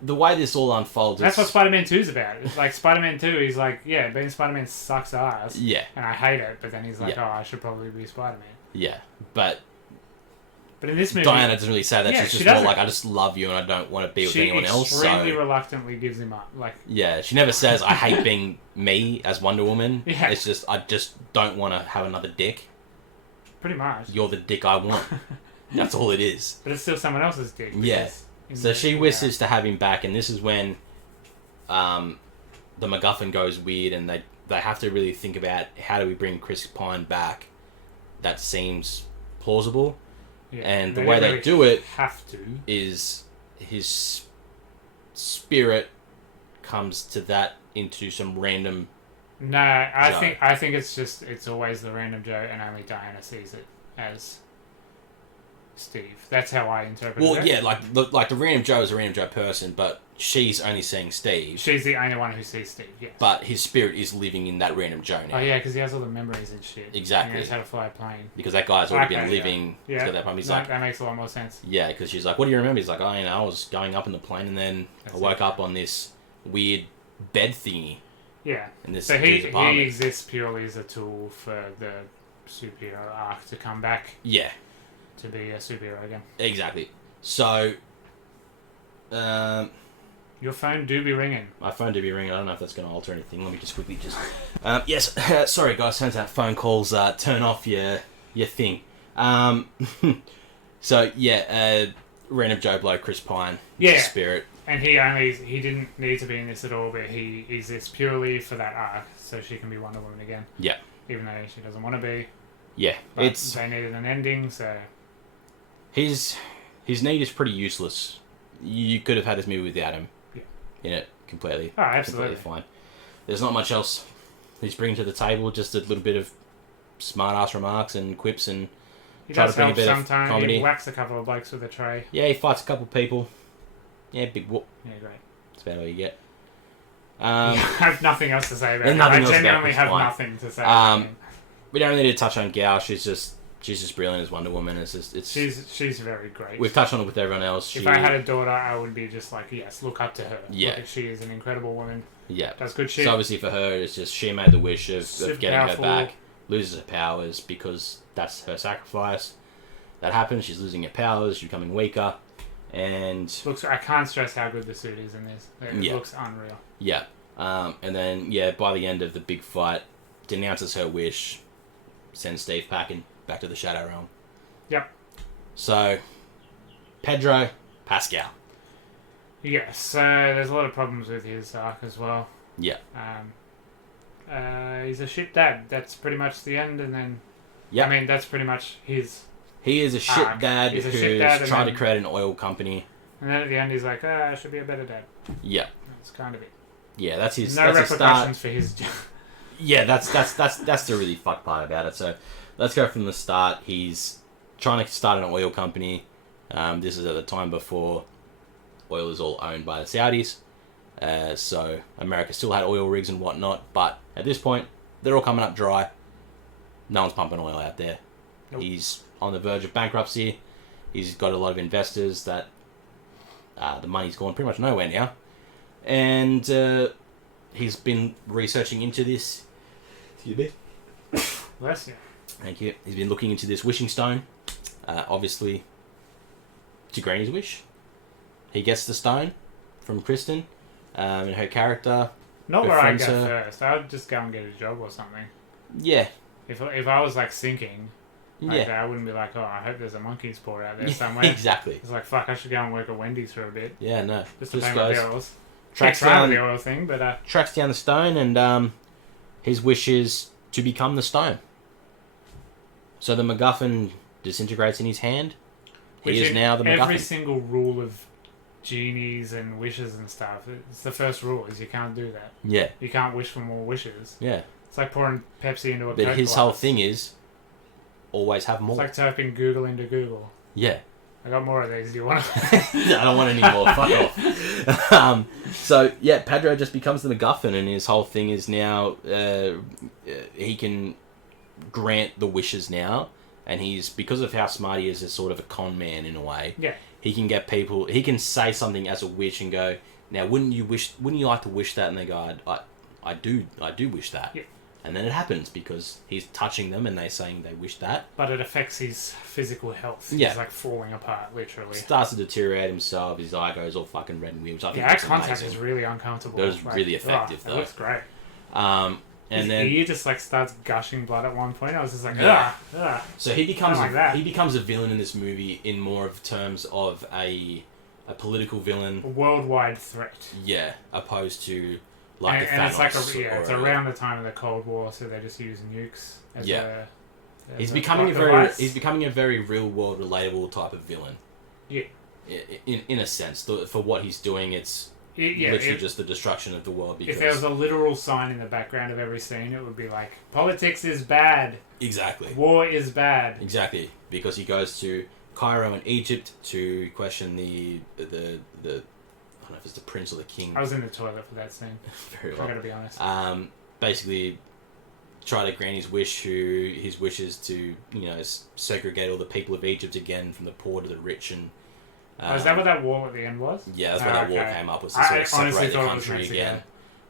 the way this all unfolds... That's what Spider-Man 2's about. It's like, Spider-Man 2, he's like, being Spider-Man sucks ass. Yeah. And I hate it, but then he's like, I should probably be Spider-Man. Yeah. But in this movie... Diana doesn't really say that. She's just more like, I just love you and I don't want to be with anyone else. She extremely reluctantly gives him up. Yeah, she never says, I hate being me as Wonder Woman. Yeah. It's just, I just don't want to have another dick. Pretty much. You're the dick I want. That's all it is. But it's still someone else's dick. Yeah. So she wishes to have him back, and this is when the MacGuffin goes weird, and they have to really think about how do we bring Chris Pine back that seems plausible. Yeah, and the way they do it is his spirit comes to that into some random... No, I think it's always the random Joe, and only Diana sees it as Steve. That's how I interpret it. Well, yeah, like the random Joe is a random Joe person, but she's only seeing Steve. She's the only one who sees Steve, yes. But his spirit is living in that random Joe now. Oh, yeah, because he has all the memories and shit. Exactly. He knows how to fly a plane. Because that guy's already been living... Yeah. To that point. He's like, that makes a lot more sense. Yeah, because she's like, what do you remember? He's like, I was going up in the plane and then I woke up on this weird bed thingy. Yeah. So he exists purely as a tool for the superhero arc to come back. Yeah. to be a superhero again. Exactly. So, Your phone do be ringing. my phone do be ringing. I don't know if that's going to alter anything. Let me just quickly just... yes, sorry guys, turns out phone calls turn off your thing. So, yeah, random Joe Blow, Chris Pine, Yeah. Spirit. And he didn't need to be in this at all, but he exists purely for that arc, so she can be Wonder Woman again. Yeah. Even though she doesn't want to be. Yeah, But they needed an ending, so... His need is pretty useless. You could have had this movie without him. Yeah. In it, completely. Oh, absolutely. Completely fine. There's not much else he's bringing to the table, just a little bit of smart-ass remarks and quips and... He try does to bring a help bit of sometimes. comedy. He whacks a couple of blokes with a tray. Yeah, he fights a couple people. Yeah, big whoop. Yeah, great. That's about all you get. I have nothing else to say about There's him. nothing I else about genuinely Chris have Pine. nothing to say about him. We don't really need to touch on Gal. She's just brilliant as Wonder Woman. She's very great. We've touched on it with everyone else. If I had a daughter, I would be just like, yes, look up to her. Yeah. Look, she is an incredible woman. Yeah. Does good shit. So obviously for her, it's just she made the wish of Super getting powerful. her back, loses her powers because that's her sacrifice. That happens. She's losing her powers. She's becoming weaker, and I can't stress how good the suit is in this. It Yeah. looks unreal. yeah. And then by the end of the big fight, denounces her wish, sends Steve packing back to the Shadow Realm. Yep. So, Pedro Pascal. Yes, so there's a lot of problems with his arc as well. Yeah. He's a shit dad. That's pretty much the end, and then... Yeah. I mean, that's pretty much his... He is a shit dad He's a who's shit dad and tried to then- create an oil company. And then at the end, he's like, I should be a better dad. Yeah. That's kind of it. Yeah, that's his. No that's his start. repercussions for his... Yeah, that's the really fucked part about it. So, let's go from the start. He's trying to start an oil company. This is at the time before oil is all owned by the Saudis. So America still had oil rigs and whatnot, but at this point, they're all coming up dry. No one's pumping oil out there. Nope. He's on the verge of bankruptcy. He's got a lot of investors that the money's gone pretty much nowhere now. And he's been researching into this. Excuse me. Bless you. Thank you. He's been looking into this wishing stone. Obviously, to grant his wish. He gets the stone from Kristen and her character. Not where I befriends go her. first. I would just go and get a job or something. Yeah. If I was like sinking, like, Yeah. I wouldn't be like, oh, I hope there's a monkey sport out there somewhere. Exactly. It's like, fuck, I should go and work at Wendy's for a bit. Yeah, no. Just to pay my bills. Tracks Tracks down down, the oil thing, but tracks down the stone, and his wish is to become the stone. So the MacGuffin disintegrates in his hand. He is now the every MacGuffin. single rule of genies and wishes and stuff, it's the first rule is you can't do that. Yeah. You can't wish for more wishes. Yeah. It's like pouring Pepsi into a But Coke his glass. whole thing is always have more. It's like typing Google into Google. Yeah. I got more of these. Do you want to? I don't want any more. Fuck off. So, yeah, Pedro just becomes the MacGuffin, and his whole thing is now he can grant the wishes now, and he's, because of how smart he is, a sort of a con man in a way. Yeah. He can get people, he can say something as a wish and go, now, wouldn't you like to wish that? And they go, I do wish that. Yeah. And then it happens because he's touching them and they're saying they wish that. But it affects his physical health. Yeah. He's like falling apart, literally. Starts to deteriorate himself, his eye goes all fucking red and weird, which I think Yeah, that looks contact amazing. is really uncomfortable. That was really effective, It though. looks great. And His then ear just like starts gushing blood at one point. I was just like, Yeah. ugh. so he becomes I don't like that. he becomes a villain in this movie in more of terms of a political villain, A worldwide threat. yeah, opposed to like and a Thanos. it's like it's or around the time of the Cold War, so they just use nukes as Yeah. a he's as becoming a plot very device. he's becoming a very real world relatable type of villain. Yeah. In a sense, for what he's doing, it's Yeah, literally just the destruction of the world. Because if there was a literal sign in the background of every scene, it would be like, politics is bad, exactly. war is bad. Exactly, because he goes to Cairo and Egypt to question the I don't know if it's the prince or the king. I was in the toilet for that scene. Very I well. gotta be honest. Basically, try to grant his wish. His wish is to segregate all the people of Egypt again, from the poor to the rich, and. Is that what that wall at the end was? Yeah, that's where that war okay. came up, was to I sort of honestly separate the thought it was country meant to again. go.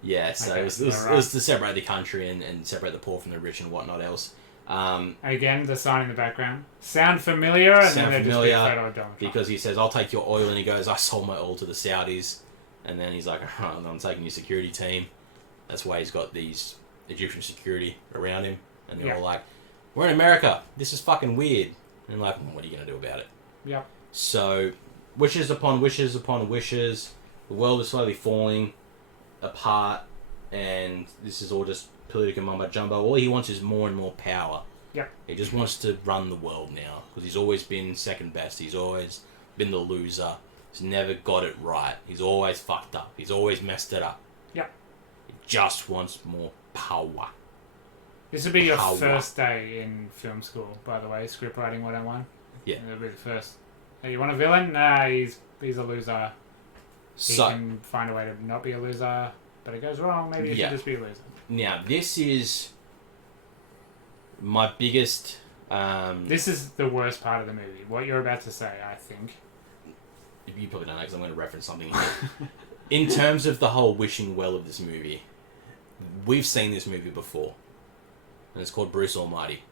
Yeah, so Okay, it was you're it was to separate the country and separate the poor from the rich and whatnot else. Again, the sign in the background. Sound familiar? And Sound then familiar, just photo of Donald Trump. because he says, I'll take your oil, and he goes, I sold my oil to the Saudis. And then he's like, oh, I'm taking your security team. That's why he's got these Egyptian security around him. And they're all like, we're in America. This is fucking weird. And like, what are you going to do about it? Yep. So, wishes upon wishes upon wishes. The world is slowly falling apart. And this is all just political mumbo jumbo. All he wants is more and more power. Yep. He just wants to run the world now. Because he's always been second best. He's always been the loser. He's never got it right. He's always fucked up. He's always messed it up. Yep. He just wants more power. This would be your first day in film school, by the way, script writing 101. Yeah. It'll be the first. Hey, you want a villain? Nah, he's a loser. He can find a way to not be a loser, but it goes wrong. Maybe he should just be a loser. Now, this is my biggest... this is the worst part of the movie. What you're about to say, I think. You probably don't know because I'm going to reference something here. In terms of the whole wishing well of this movie, we've seen this movie before. And it's called Bruce Almighty.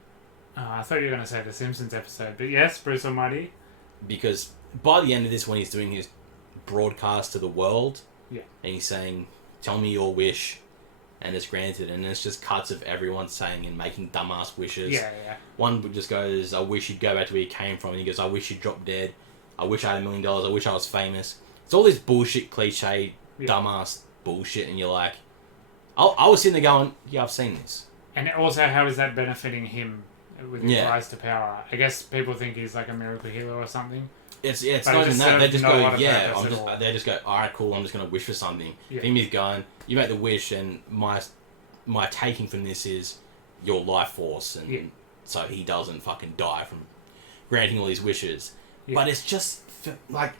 Oh, I thought you were going to say the Simpsons episode. But yes, Bruce Almighty. Because by the end of this, when he's doing his broadcast to the world, and he's saying, tell me your wish, and it's granted, and it's just cuts of everyone saying and making dumbass wishes. One just goes, I wish you'd go back to where you came from, and he goes, I wish you'd drop dead, I wish I had $1 million, I wish I was famous. It's all this bullshit, cliche, dumbass bullshit, and you're like, I was sitting there going, yeah, I've seen this. And also, how is that benefiting him with his rise to power? I guess people think he's like a miracle healer or something. It's not even that. They just go, they just go, alright, cool, I'm just going to wish for something. Him is going, you make the wish, and my taking from this is your life force, and so he doesn't fucking die from granting all these wishes. But it's just, like,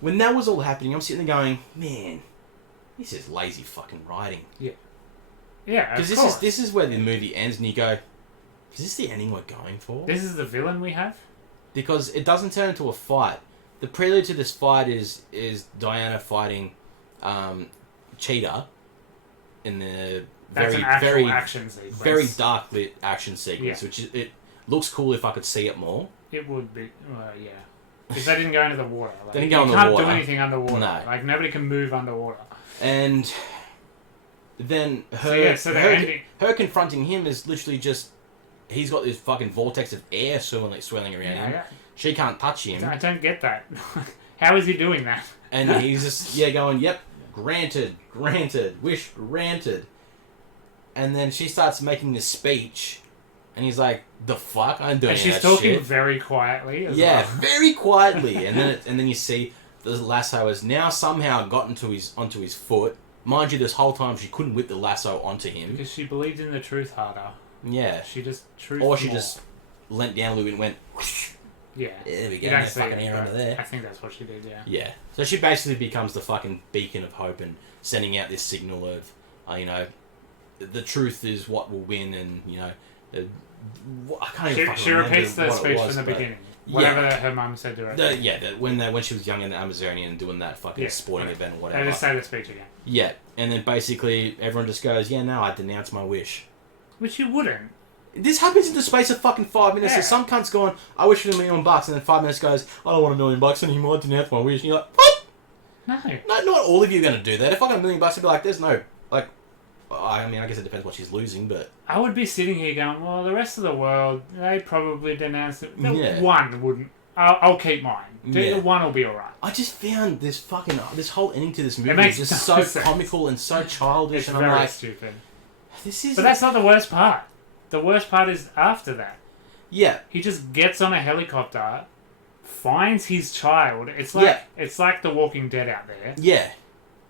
when that was all happening, I'm sitting there going, man, this is lazy fucking writing. Yeah, because this is where the movie ends, and you go, is this the ending we're going for? This is the villain we have? Because it doesn't turn into a fight. The prelude to this fight is Diana fighting Cheetah in the very action sequence. Very dark lit action sequence, which it looks cool if I could see it more. It would be, because they didn't go into the water. Like, they didn't go in the water. You water. can't do anything underwater. No. Like, nobody can move underwater. And then her confronting him is literally just, he's got this fucking vortex of air swirling around him. She can't touch him. I don't get that. How is he doing that? And he's just, going, yep, granted, wish granted. And then she starts making this speech, and he's like, the fuck? I'm doing that shit. And she's talking very quietly as well. Very quietly. And then you see the lasso has now somehow gotten onto his foot. Mind you, this whole time she couldn't whip the lasso onto him. Because she believed in the truth harder. Yeah. She just just leant down a little bit and went, whoosh. Yeah. There we go. No fucking air under there. I think that's what she did, Yeah. So she basically becomes the fucking beacon of hope and sending out this signal of, the truth is what will win, and, I can't even fucking She repeats the speech from the beginning. Whatever her mum said to her. When she was young in the Amazonian and doing that fucking sporting event or whatever. They just say the speech again. Yeah. And then basically everyone just goes, yeah, no, I denounce my wish. Which you wouldn't. This happens in the space of fucking 5 minutes. There's some cunt's going, I wish for $1 million, and then 5 minutes goes, I don't want $1 million anymore, I denounce my wish. And you're like, what? No. Not all of you are going to do that. If I got $1 million, I'd be like, there's no, like, I mean, I guess it depends what she's losing, but... I would be sitting here going, well, the rest of the world, they probably denounce it. One wouldn't. I'll keep mine. The one will be alright. I just found this whole ending to this movie is just so comical and so childish, it's and very I'm like... stupid. But that's not the worst part. The worst part is after that. Yeah. He just gets on a helicopter, finds his child. It's like The Walking Dead out there. Yeah.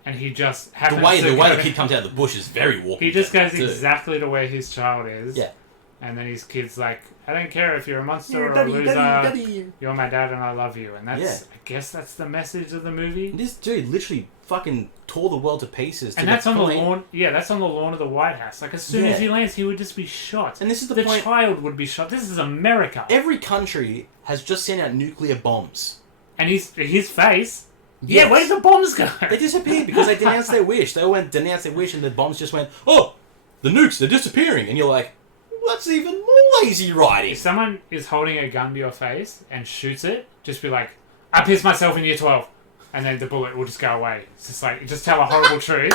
And he just happens the way the kid comes out of the bush is very Walking Dead. He just goes exactly to where his child is. Yeah. And then his kid's like, I don't care if you're a monster or a loser. Daddy. You're my dad and I love you. And that's, I guess that's the message of the movie. This dude literally fucking tore the world to pieces. And that's on the lawn. Yeah, that's on the lawn of the White House. Like, as soon as he lands, he would just be shot. And this is the point. The child would be shot. This is America. Every country has just sent out nuclear bombs. And his face... Yes. Yeah, where'd the bombs go? They disappeared because they denounced their wish. They all went denounce their wish, and the bombs just went, oh, the nukes, they're disappearing. And you're like, Well, that's even more lazy writing. If someone is holding a gun to your face and shoots it, just be like, I pissed myself in year 12. And then the bullet will just go away. It's just like, just tell a horrible truth.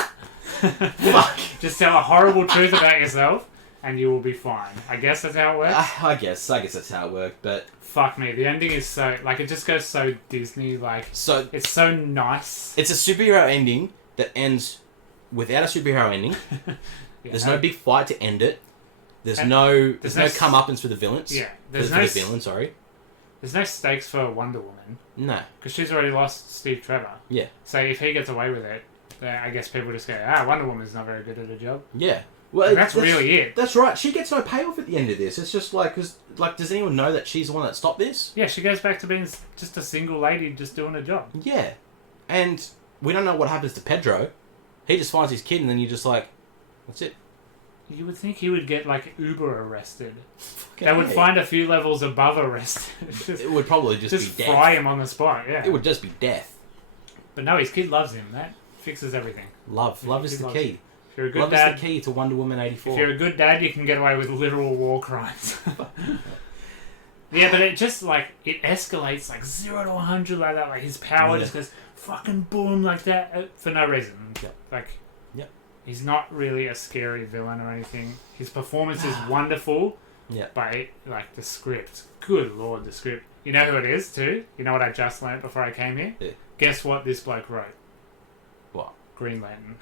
Fuck. Just tell a horrible truth about yourself and you will be fine. I guess that's how it works. I guess that's how it worked, but... Fuck me. The ending is so... Like, it just goes so Disney. Like, so it's so nice. It's a superhero ending that ends without a superhero ending. Yeah, There's no big fight to end it. There's no comeuppance for the villains. Yeah. For the villain, sorry. There's no stakes for Wonder Woman. No. Because she's already lost Steve Trevor. Yeah. So if he gets away with it, then I guess people just go, Wonder Woman's not very good at her job. Yeah. Well, that's really it. That's right. She gets no payoff at the end of this. It's just like, does anyone know that she's the one that stopped this? Yeah, she goes back to being just a single lady just doing her job. Yeah. And we don't know what happens to Pedro. He just finds his kid and then you're just like, that's it. You would think he would get, like, uber arrested. Fucking they would find a few levels above arrested. It would probably just be death. Fry him on the spot, yeah. It would just be death. But no, his kid loves him. That fixes everything. Love is the key. If you're a good Love dad, is the key to Wonder Woman 84. If you're a good dad, you can get away with literal war crimes. Yeah, but it just, like, it escalates, like, 0 to 100 like that. Like, his power just goes fucking boom like that for no reason. Yep. Like, yep. He's not really a scary villain or anything. His performance is wonderful. Yeah. But, like, the script. Good lord, the script. You know who it is, too? You know what I just learnt before I came here? Yeah. Guess what this bloke wrote? What? Green Lantern.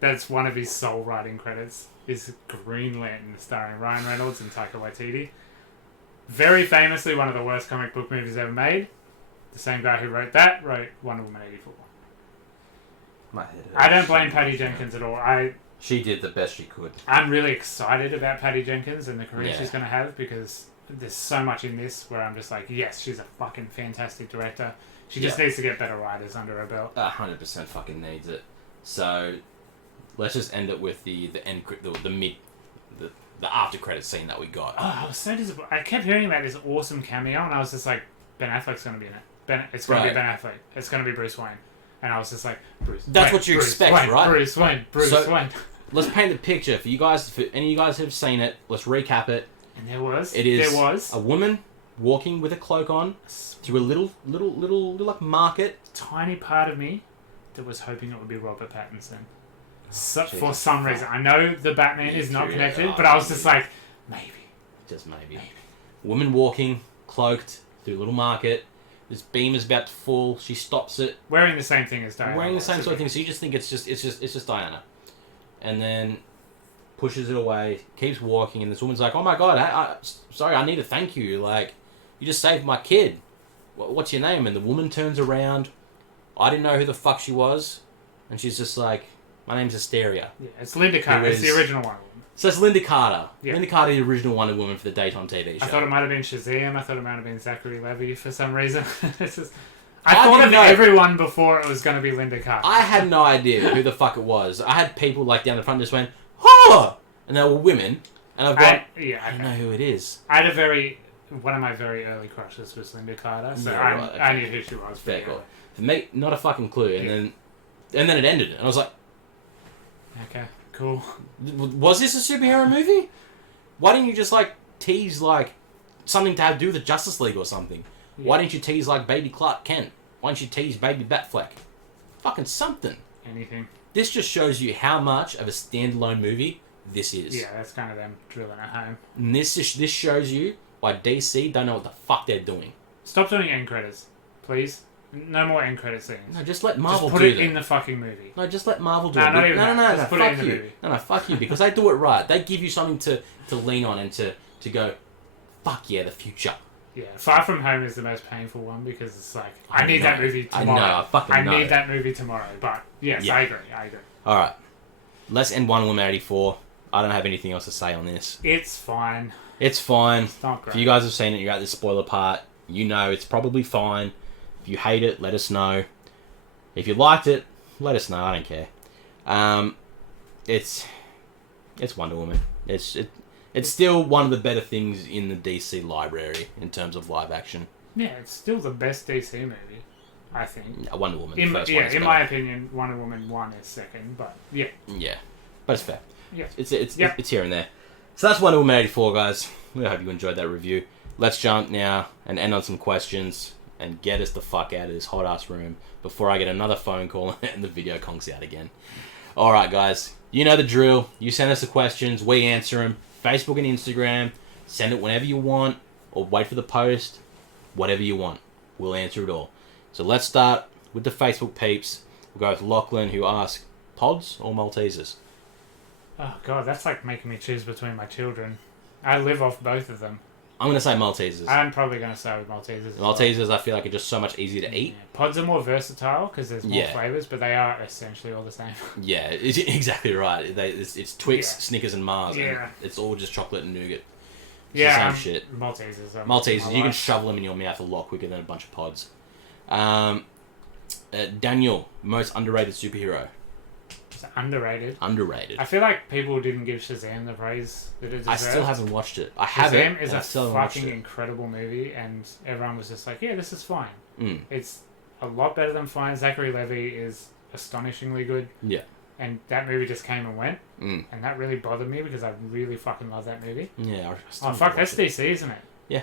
That's one of his sole writing credits. Is Green Lantern, starring Ryan Reynolds and Taika Waititi. Very famously, one of the worst comic book movies ever made. The same guy who wrote that wrote Wonder Woman 84. My head hurts. I don't blame Patty Jenkins at all. She did the best she could. I'm really excited about Patty Jenkins and the career Yeah. she's going to have because there's so much in this where I'm just like, yes, she's a fucking fantastic director. She just needs to get better writers under her belt. 100% fucking needs it. So let's just end it with the end, the after credit scene that we got. Oh, I was so disappointed. I kept hearing about this awesome cameo, and I was just like, Ben Affleck's going to be in it. It's going to be Ben Affleck. It's going to be Bruce Wayne. And I was just like, Bruce That's Wayne, what you Bruce expect, Wayne, right? Bruce Wayne. Let's paint the picture for you guys. For any of you guys who have seen it, let's recap it. And there was a woman walking with a cloak on through a little like market. Tiny part of me that was hoping it would be Robert Pattinson. For Jesus. some reason. I know the Batman is not connected, but I was just like, maybe. Just maybe. Woman walking, cloaked, through a little market. This beam is about to fall. She stops it. Wearing the same thing as Diana. Wearing the same sort of thing. So you just think it's just Diana. And then pushes it away, keeps walking, and this woman's like, oh my god, sorry, I need to thank you. Like, you just saved my kid. What's your name? And the woman turns around. I didn't know who the fuck she was. And she's just like, my name's Asteria. Yeah, it's Linda Carter. It's the original Wonder Woman. So it's Linda Carter. Yeah. Linda Carter, the original Wonder Woman for the daytime TV show. I thought it might have been Shazam. I thought it might have been Zachary Levi for some reason. It's just, I I thought didn't of know. everyone before it was going to be Linda Carter. I had no idea who the fuck it was. I had people like down the front just went, oh! And they were women. And I've gone, I don't know who it is. I had one of my very early crushes was Linda Carter, so I knew who she was. Fair call. For me, not a fucking clue. And then it ended. And I was like, okay, cool. Was this a superhero movie? Why didn't you just like tease like something to have to do with the Justice League or something? Yeah. Why didn't you tease like baby Clark Kent? Why didn't you tease baby Batfleck? Fucking something. Anything. This just shows you how much of a standalone movie this is. Yeah, that's kind of them drilling it home. And this shows you why DC don't know what the fuck they're doing. Stop doing end credits, please. No more end credit scenes. No, just let Marvel just put it in the fucking movie. No, just let Marvel do it. Not even no, just put fuck it in the you. movie. No, fuck you, because they do it right. They give you something to lean on and to go, fuck yeah, the future. Yeah, Far From Home is the most painful one because it's like, I need that movie tomorrow. I fucking know. I need that movie tomorrow. But yes, yeah. I agree. Alright, let's end Wonder Woman 84. I don't have anything else to say on this. It's fine. It's fine. It's not great. If you guys have seen it, you're at the spoiler part, you know it's probably fine. If you hate it, let us know. If you liked it, let us know. I don't care. It's Wonder Woman. It's still one of the better things in the DC library in terms of live action. Yeah, it's still the best DC movie, I think. Wonder Woman. In better. my opinion, Wonder Woman 1 is second, but yeah. Yeah, but it's fair. Yeah. It's here and there. So that's Wonder Woman 84, guys. We hope you enjoyed that review. Let's jump now and end on some questions and get us the fuck out of this hot ass room before I get another phone call and the video conks out again. Alright, guys. You know the drill. You send us the questions. We answer them. Facebook and Instagram. Send it whenever you want. Or wait for the post. Whatever you want. We'll answer it all. So let's start with the Facebook peeps. We'll go with Lachlan, who asks, pods or Maltesers? Oh god, that's like making me choose between my children. I live off both of them. I'm going to say Maltesers. I'm probably going to stay with Maltesers. Maltesers, I feel like, are just so much easier to eat. Yeah. Pods are more versatile because there's more Yeah. flavours, but they are essentially all the same. Yeah, it's exactly right. It's Twix, Yeah. Snickers, and Mars. Yeah. And it's all just chocolate and nougat. It's Yeah, the same shit. Maltesers. Maltesers, you can shovel them in your mouth a lot quicker than a bunch of pods. Daniel, most underrated superhero. It's underrated. Underrated. I feel like people didn't give Shazam the praise that it deserved. I still haven't watched it. I haven't. Shazam is and I a still haven't watched fucking it. incredible movie, and everyone was just like, yeah, this is fine. Mm. It's a lot better than fine. Zachary Levi is astonishingly good. Yeah. And that movie just came and went, Mm. and that really bothered me because I really fucking love that movie. Yeah. I still Oh haven't fuck, that's watched it. DC, isn't it? Yeah.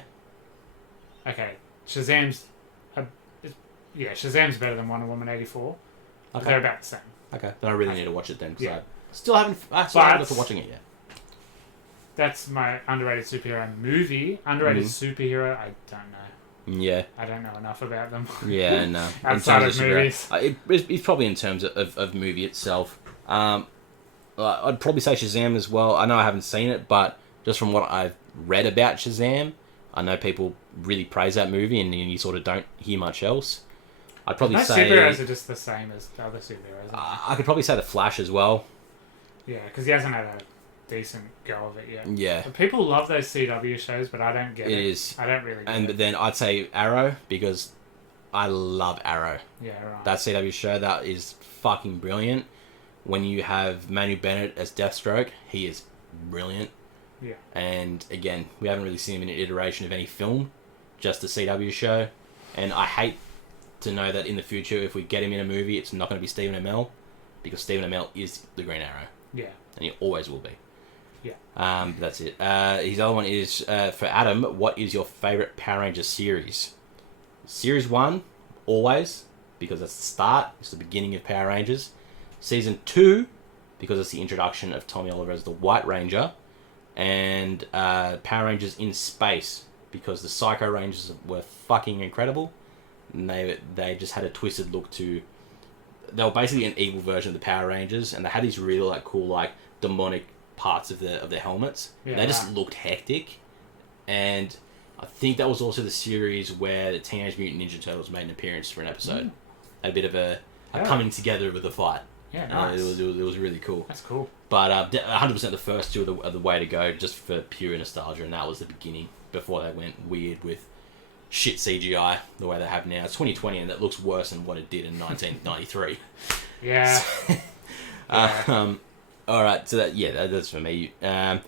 Okay, Shazam's, Shazam's better than Wonder Woman 84. But Okay. they're about the same. Okay. Then I really need to watch it then. Cause Yeah. I still haven't got to watching it yet. That's my underrated superhero movie. Underrated Mm-hmm. superhero, I don't know. Yeah. I don't know enough about them. Yeah, no. Outside In of terms superhero- movies. It's probably in terms of movie itself. I'd probably say Shazam as well. I know I haven't seen it, but just from what I've read about Shazam, I know people really praise that movie, and you sort of don't hear much else. I'd probably Most say superheroes are just the same as the other superheroes. I could probably say the Flash as well. Yeah, because he hasn't had a decent go of it yet. Yeah, But people love those CW shows, but I don't get it. it is. I don't really get And it. then I'd say Arrow, because I love Arrow. Yeah, right. That CW show, that is fucking brilliant. When you have Manu Bennett as Deathstroke, he is brilliant. Yeah. And again, we haven't really seen him in an iteration of any film, just the CW show. And I hate to know that in the future, if we get him in a movie, it's not going to be Stephen Amell, because Stephen Amell is the Green Arrow. Yeah. And he always will be. Yeah. That's it. His other one is, for Adam, what is your favourite Power Rangers series? Series 1, always, because it's the start, it's the beginning of Power Rangers. Season 2, because it's the introduction of Tommy Oliver as the White Ranger. And Power Rangers in Space, because the Psycho Rangers were fucking incredible. And they just had a twisted look to... They were basically an evil version of the Power Rangers, and they had these really cool demonic parts of their helmets. Yeah, they just looked hectic. And I think that was also the series where the Teenage Mutant Ninja Turtles made an appearance for an episode. A bit of a coming together with the fight. Yeah, nice. It was really cool. That's cool. But 100% the first two are the way to go, just for pure nostalgia, and that was the beginning, before they went weird with shit CGI the way they have now. It's 2020, and that looks worse than what it did in 1993. Yeah. Yeah. All right, so that's for me. Our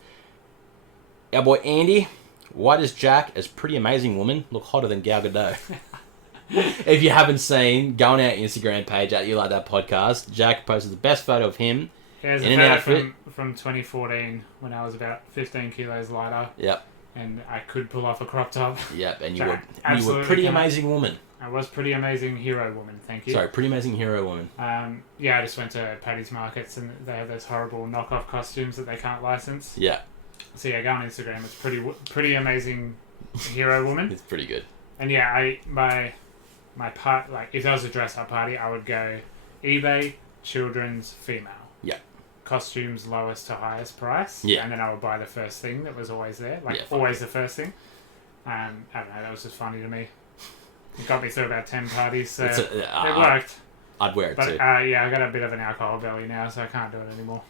boy Andy, why does Jack, as Pretty Amazing Woman, look hotter than Gal Gadot? If you haven't seen, go on our Instagram page at You Like That Podcast. Jack posted the best photo of him. There's in a an photo outfit. from 2014 when I was about 15 kilos lighter. Yep, And I could pull off a crop top. yep, and you Jack, were absolutely Pretty cannot- Amazing Woman. I was Pretty Amazing Hero Woman, thank you. Sorry, Pretty Amazing Hero Woman. Yeah, I just went to Paddy's Markets and they have those horrible knockoff costumes that they can't license. Yeah, So yeah, go on Instagram. It's Pretty Amazing Hero Woman. it's pretty good. And yeah, my part, like if there was a dress up party, I would go eBay, children's, female. Yeah. Costumes lowest to highest price. Yeah. And then I would buy the first thing that was always there, Yeah, always the first thing. I don't know, that was just funny to me. It got me through about 10 parties, so it worked. I'd wear it But too. yeah, I got a bit of an alcohol belly now, so I can't do it anymore.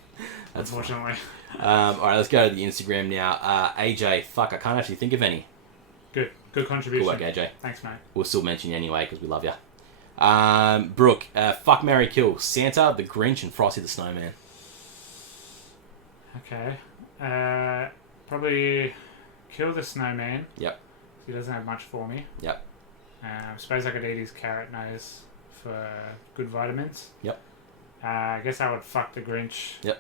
That's unfortunately. All right, let's go to the Instagram now. AJ, fuck, I can't actually think of any. Good contribution. Cool work, AJ. Thanks, mate. We'll still mention you anyway because we love you. Brooke, fuck, marry, kill. Santa, the Grinch, and Frosty the Snowman. Okay. Probably kill the snowman. Yep. He doesn't have much for me. Yep. Suppose I could eat his carrot nose for good vitamins. Yep. I guess I would fuck the Grinch. Yep.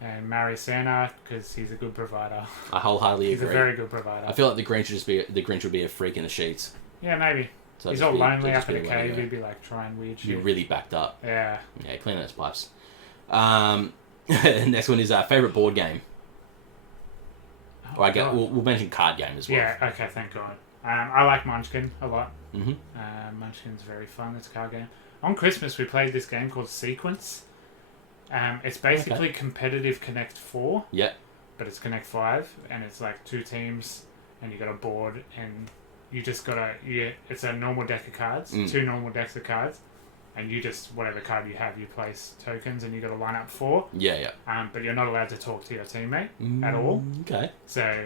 And marry Santa because he's a good provider. I wholeheartedly He's agree. a very good provider. I feel like the Grinch would be a freak in the sheets. Yeah, maybe. So He's just all be- lonely that'd up just in be a the way to cave. go. He'd be like trying weird You're shit. really backed up. Yeah. Yeah, clean those pipes. Next one is our favourite board game. Oh, Or God. we'll mention card game as well. Yeah, okay, thank God. I like Munchkin a lot. Mm-hmm. Munchkin's very fun. It's a card game. On Christmas, we played this game called Sequence. It's basically competitive Connect 4. Yep. But it's Connect 5, and it's like 2 teams, and you got a board, and you just gotta... it's a normal deck of cards, 2 normal decks of cards, and you just, whatever card you have, you place tokens, and you gotta line up 4. Yeah. But you're not allowed to talk to your teammate at all. Okay. So...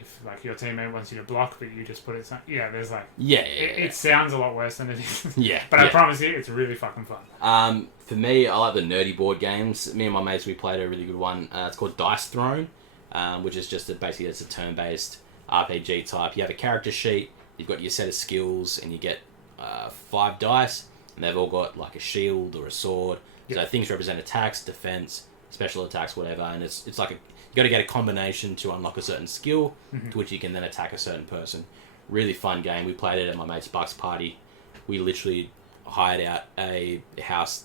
if like your teammate wants you to block, but you just put it, there's like It sounds a lot worse than it is. Yeah, but I promise you, it's really fucking fun. For me, I like the nerdy board games. Me and my mates, we played a really good one. It's called Dice Throne, which is just basically it's a turn-based RPG type. You have a character sheet, you've got your set of skills, and you get 5 dice, and they've all got like a shield or a sword. Yep. So things represent attacks, defense, special attacks, whatever. And it's like you got to get a combination to unlock a certain skill, to which you can then attack a certain person. Really fun game. We played it at my mate's Bucks party. We literally hired out a house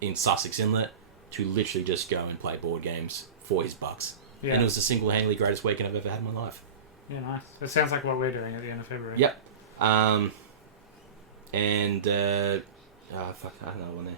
in Sussex Inlet to literally just go and play board games for his Bucks. Yeah. And it was the single-handedly greatest weekend I've ever had in my life. Yeah, nice. It sounds like what we're doing at the end of February. Yep. And fuck, I have another one there.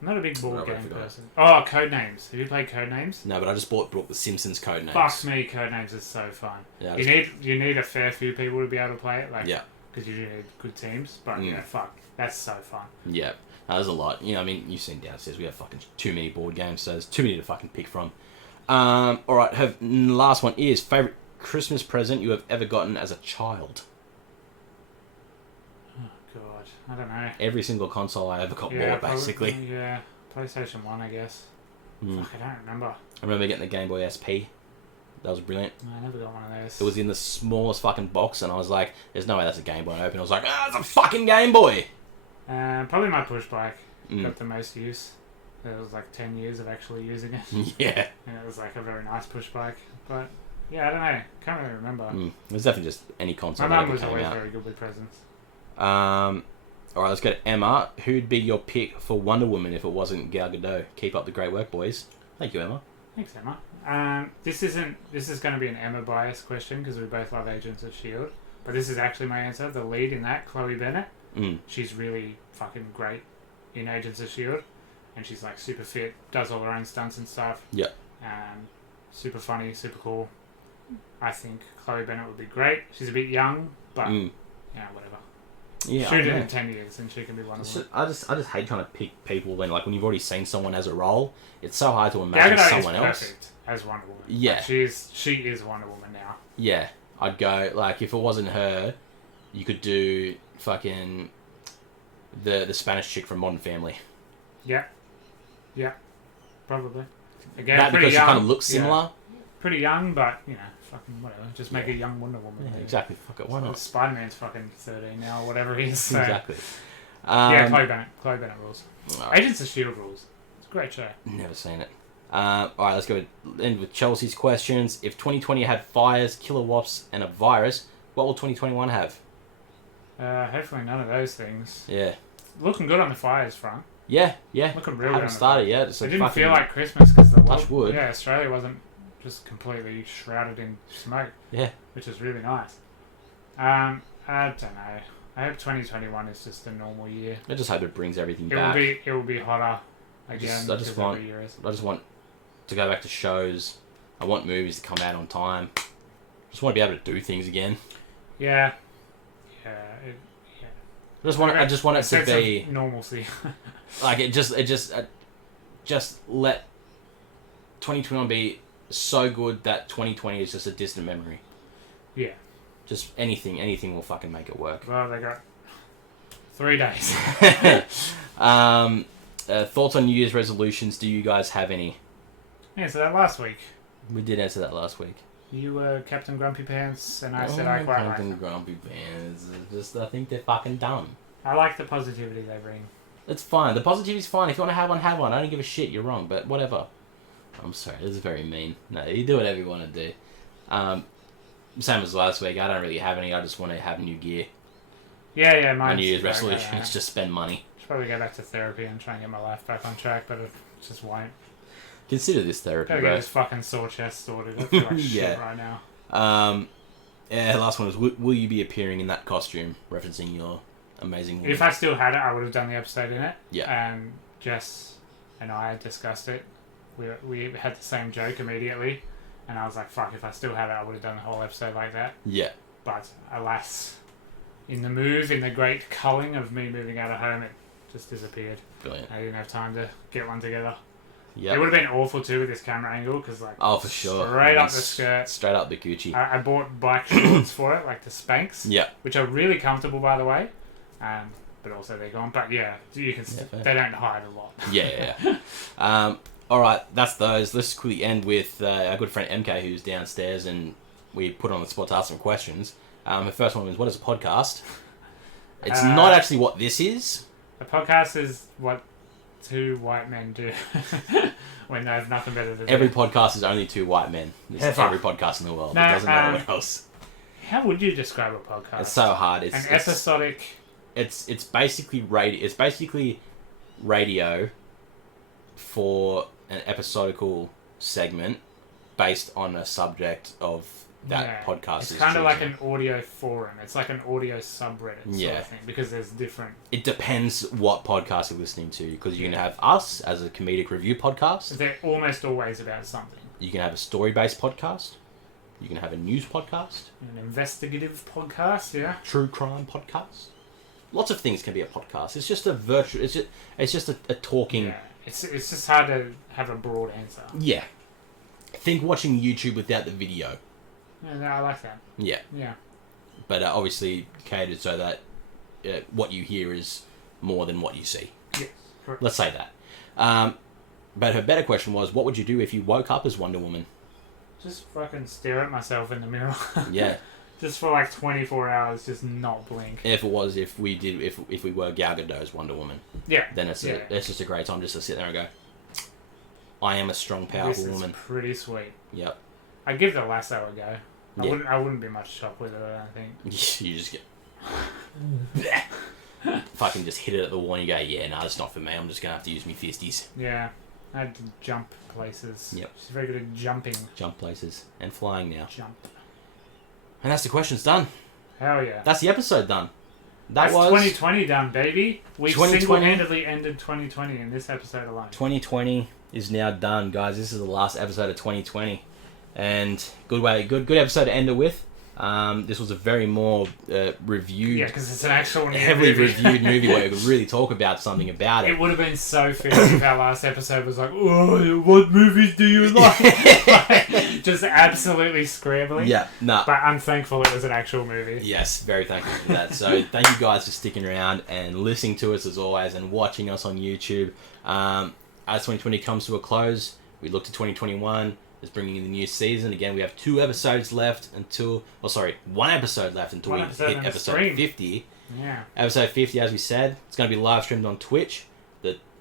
I'm not a big board Right, I game forgot. person. Oh, Codenames. Have you played Codenames? No, but I just bought the Simpsons code names. Fuck me, Codenames is so fun. Yeah, You need a fair few people to be able to play it, like Yeah. because you need good teams. But yeah, fuck, that's so fun. Yeah. No, there's a lot. You know, I mean, you've seen downstairs, we have fucking too many board games, so there's too many to fucking pick from. Alright, last one is favourite Christmas present you have ever gotten as a child. Oh, God. I don't know. Every single console I ever got Yeah, bought, basically. Yeah. PlayStation 1, I guess. Fuck, I don't remember. I remember getting the Game Boy SP. That was brilliant. No, I never got one of those. It was in the smallest fucking box, and I was like, there's no way that's a Game Boy. And I opened it, I was like, it's a fucking Game Boy! Probably my push bike got the most use. It was like 10 years of actually using it. Yeah. And it was like a very nice push bike. But yeah, I don't know. Can't really remember. It was definitely just any console My that mum ever was came always out. very good with presents. Alright, let's go to Emma. Who'd be your pick for Wonder Woman if it wasn't Gal Gadot? Keep up the great work, boys. Thank you, Emma. Thanks, Emma. This is going to be an Emma bias question because we both love Agents of S.H.I.E.L.D. But this is actually my answer. The lead in that, Chloe Bennett, she's really fucking great in Agents of S.H.I.E.L.D. And she's like super fit, does all her own stunts and stuff. Yeah. Super funny, super cool. I think Chloe Bennett would be great. She's a bit young, but whatever. Yeah, Shoot it in 10 years and she can be one of them. I just hate trying to pick people when you've already seen someone as a role. It's so hard to imagine Gal Gadot someone is else. perfect as Wonder Woman. Yeah. Like, she is Wonder Woman now. Yeah, I'd go if it wasn't her, you could do fucking the Spanish chick from Modern Family. Yeah. Yeah. Probably. Again, That pretty because young. she kind of looks similar. Yeah. Pretty young, but fucking whatever. Just make a young Wonder Woman. Yeah, exactly. Fuck it. Why not? Spider-Man's fucking 13 now, or whatever he is. So. Exactly. Yeah, Chloe Bennett. Chloe Bennett rules. Right. Agents of S.H.I.E.L.D. rules. It's a great show. Never seen it. Alright, let's go end with Chelsea's questions. If 2020 had fires, killer wasps, and a virus, what will 2021 have? Hopefully none of those things. Yeah. Looking good on the fires front. Yeah. Looking real I haven't good. started yet. It's It a didn't fucking feel like Christmas because the touch wood. Yeah, Australia wasn't just completely shrouded in smoke. Yeah. Which is really nice. I don't know. I hope 2021 is just a normal year. I just hope it brings everything It back. will be hotter again. I just want every year is. I just want to go back to shows. I want movies to come out on time. Just want to be able to do things again. Yeah. I just want it to be normalcy. like just let 2021 be so good that 2020 is just a distant memory. Yeah. Just anything will fucking make it work. Well, they got 3 days. Thoughts on New Year's resolutions? Do you guys have any? Yeah, so that last week. We did answer that last week. You were Captain Grumpy Pants, and I said I quite like them. Grumpy Pants. I think they're fucking dumb. I like the positivity they bring. It's fine. The positivity's fine. If you want to have one, have one. I don't give a shit. You're wrong, but whatever. I'm sorry, this is very mean. No, you do whatever you want to do. Same as last week, I don't really have any, I just want to have new gear. Yeah, My mine's New Year's like resolution that. is just spend money. Should probably go back to therapy and try and get my life back on track, but it just won't. Consider this therapy, Gotta bro. get this fucking sore chest sorted. I feel like Yeah. shit right now. Yeah, last one was, will you be appearing in that costume, referencing your amazing woman? If I still had it, I would have done the episode in it. Yeah. And Jess and I discussed it. We had the same joke immediately, and I was like, fuck, if I still had it, I would have done the whole episode like that. Yeah. But alas, in the great culling of me moving out of home, it just disappeared. Brilliant. I didn't have time to get one together. Yeah. It would have been awful too with this camera angle, because like, Oh, for sure. straight up the skirt. Straight up the Gucci. I bought bike shorts for it, like the Spanx, Yeah. which are really comfortable, by the way. But also they're gone. But yeah, you can. They don't hide a lot. Yeah. All right, that's those. Let's quickly end with our good friend MK, who's downstairs, and we put on the spot to ask some questions. The first one was, what is a podcast? It's not actually what this is. A podcast is what two white men do when they have nothing better to do. Every podcast is only two white men. It's Ever. every podcast in the world. No, It doesn't matter what else. How would you describe a podcast? It's so hard. It's an episodic. It's basically radio. It's basically radio for an episodical segment based on a subject of that podcast. It's is kind of like choosing. an audio forum. It's like an audio subreddit sort of thing, because there's different. It depends what podcast you're listening to, because you can have us as a comedic review podcast. They're almost always about something. You can have a story-based podcast. You can have a news podcast. An investigative podcast, yeah. True crime podcast. Lots of things can be a podcast. It's just a virtual. It's just a talking. Yeah. It's just hard to have a broad answer. Yeah. Think watching YouTube without the video. Yeah, no, I like that. Yeah. Yeah. But obviously catered so that what you hear is more than what you see. Yes, correct. Let's say that. But her better question was, what would you do if you woke up as Wonder Woman? Just fucking stare at myself in the mirror. Yeah. Just for like 24 hours, just not blink. If we were Gal Gadot's Wonder Woman. Yeah. Then it's just a great time just to sit there and go, I am a strong, powerful This is woman. pretty sweet. Yep. I'd give the lasso a go. Yeah. I wouldn't be much shocked with it, I don't think. You just get fucking just hit it at the wall and you go, yeah, no, that's not for me. I'm just gonna have to use me fisties. Yeah. I had to jump places. Yep. She's very good at jumping. Jump places and flying now. Jump. And that's the questions done. Hell yeah. That's the episode done. That's was 2020 done, baby. We 2020. single-handedly ended 2020 in this episode alone. 2020 is now done, guys. This is the last episode of 2020, and good episode to end it with. This was a very more reviewed, Yeah, because it's an actual new heavily movie. reviewed movie where we could really talk about something about it. It would have been so fierce if our last episode was like, oh, what movies do you like? Just absolutely scrambling. Yeah, no. But I'm thankful it was an actual movie. Yes, very thankful for that. So thank you guys for sticking around and listening to us as always and watching us on YouTube. As 2020 comes to a close, we look to 2021. It's bringing in the new season. Again, we have 2 episodes left until... Oh, sorry, 1 episode left until we hit episode 50. Yeah. Episode 50, as we said, it's going to be live streamed on Twitch.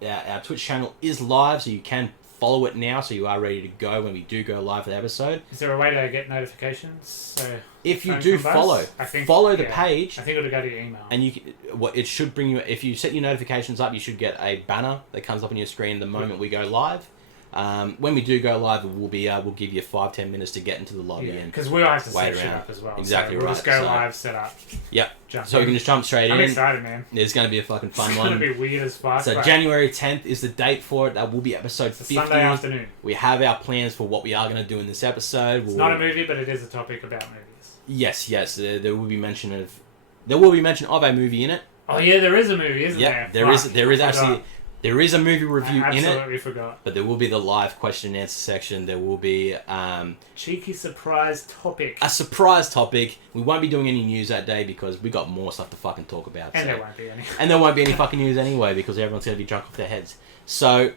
Our Twitch channel is live, so you can follow it now, so you are ready to go when we do go live for the episode. Is there a way to get notifications? So if you do follow the page, I think it'll go to your email. and it should bring you. If you set your notifications up, you should get a banner that comes up on your screen the moment we go live. When we do go live, we'll give you 5-10 minutes to get into the lobby and because we'll have to wait set shit around. up as well. Exactly so we'll right. just go So- live, set up. Yep. Jump So we in. can just jump straight I'm in. excited, man. It's going to be a fucking fun It's one. going to be weird as fuck. So but January 10th is the date for it. That will be episode it's a 50. Sunday afternoon. We have our plans for what we are going to do in this episode. It's not a movie, but it is a topic about movies. Yes. There will be mention of a movie in it. Oh yeah, there is a movie, isn't Yeah, there? there is Fuck, I forgot. there is a movie review I in it. absolutely forgot. But there will be the live question and answer section. There will be Cheeky surprise topic. a surprise topic. We won't be doing any news that day because we got more stuff to fucking talk about. And so. there won't be any. And there won't be any fucking news anyway because everyone's going to be drunk off their heads. So,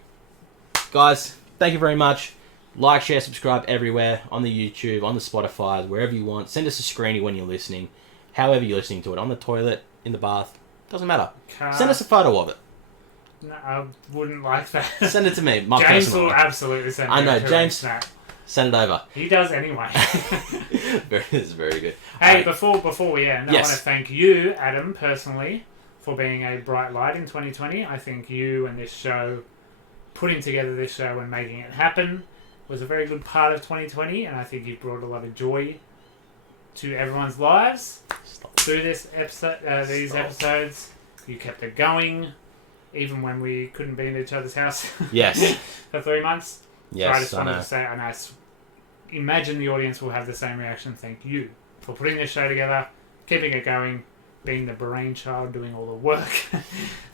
guys, thank you very much. Like, share, subscribe everywhere. On the YouTube, on the Spotify, wherever you want. Send us a screeny when you're listening. However you're listening to it. On the toilet, in the bath. Doesn't matter. Car. Send us a photo of it. No, I wouldn't like that. Send it to me. My James personal will one. absolutely send it. I know, to James. Snap. Send it over. He does anyway. It's very good. Hey, before we end, I Yes. want to thank you, Adam, personally, for being a bright light in 2020. I think you and this show, putting together this show and making it happen, was a very good part of 2020, and I think you brought a lot of joy to everyone's lives through this episode. These episodes, you kept it going, even when we couldn't be in each other's house. Yes. For 3 months. Yes, So I just wanted know. to say, and imagine the audience will have the same reaction. Thank you for putting this show together, keeping it going, being the brainchild, doing all the work.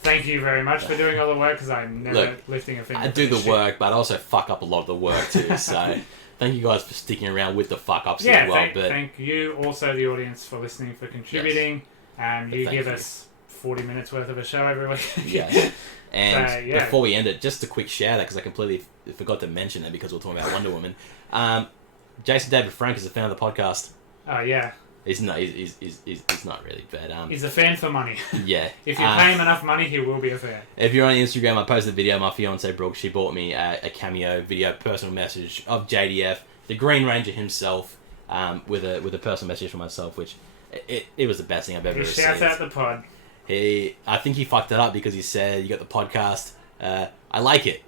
Thank you very much for doing all the work, because I'm never lifting a finger. I do the work, but I also fuck up a lot of the work too. So thank you guys for sticking around with the fuck ups as well. Thank you also the audience for listening, for contributing. You Thank give you. us 40 minutes worth of a show every week. Yes. And So, yeah. before we end it, just a quick shout out, because I completely forgot to mention it because we're talking about Wonder Woman. Jason David Frank is a fan of the podcast. Oh yeah, He's not really, but he's a fan for money. yeah. If you pay him enough money, he will be a fan. If you're on Instagram, I posted a video. My fiance Brooke, she bought me a cameo video, personal message of JDF, the Green Ranger himself, with a personal message for myself, which it was the best thing I've ever He received. shouts out the pod. I think he fucked it up because he said, "You got the podcast. I like it,"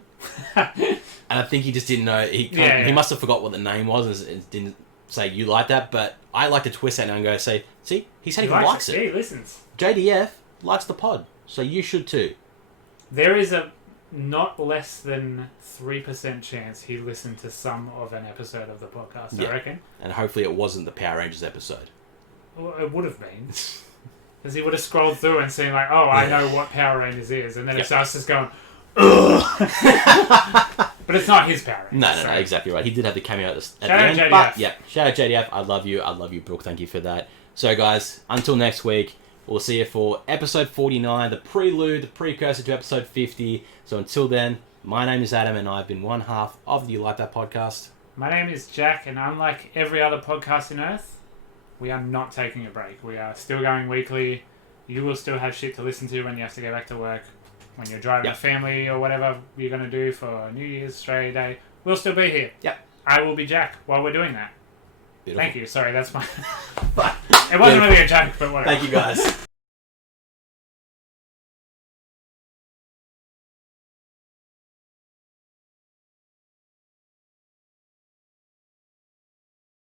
and I think he just didn't know. He must have forgot what the name was and didn't say you like that. But I like to twist that now and go, "See, he said he likes it. He listens. JDF likes the pod, so you should too." There is a not less than 3% chance he listened to some of an episode of the podcast. Yeah. I reckon. And hopefully it wasn't the Power Rangers episode. Well, it would have been. Because he would have scrolled through and seen like, oh, I know what Power Rangers is. And then it starts just going, ugh. But it's not his Power Rangers. No, exactly right. He did have the cameo at the Shout end. out JDF. But, yeah, shout out JDF. I love you, Brooke. Thank you for that. So, guys, until next week, we'll see you for episode 49, the prelude, the precursor to episode 50. So, until then, my name is Adam, and I've been one half of the You Like That podcast. My name is Jack, and unlike every other podcast on Earth, we are not taking a break. We are still going weekly. You will still have shit to listen to when you have to go back to work. When you're driving a family or whatever you're going to do for New Year's, Australia Day. We'll still be here. Yep. I will be Jack while we're doing that. Beautiful. Thank you. Sorry, that's my... It wasn't really a joke, but whatever. Thank you, guys.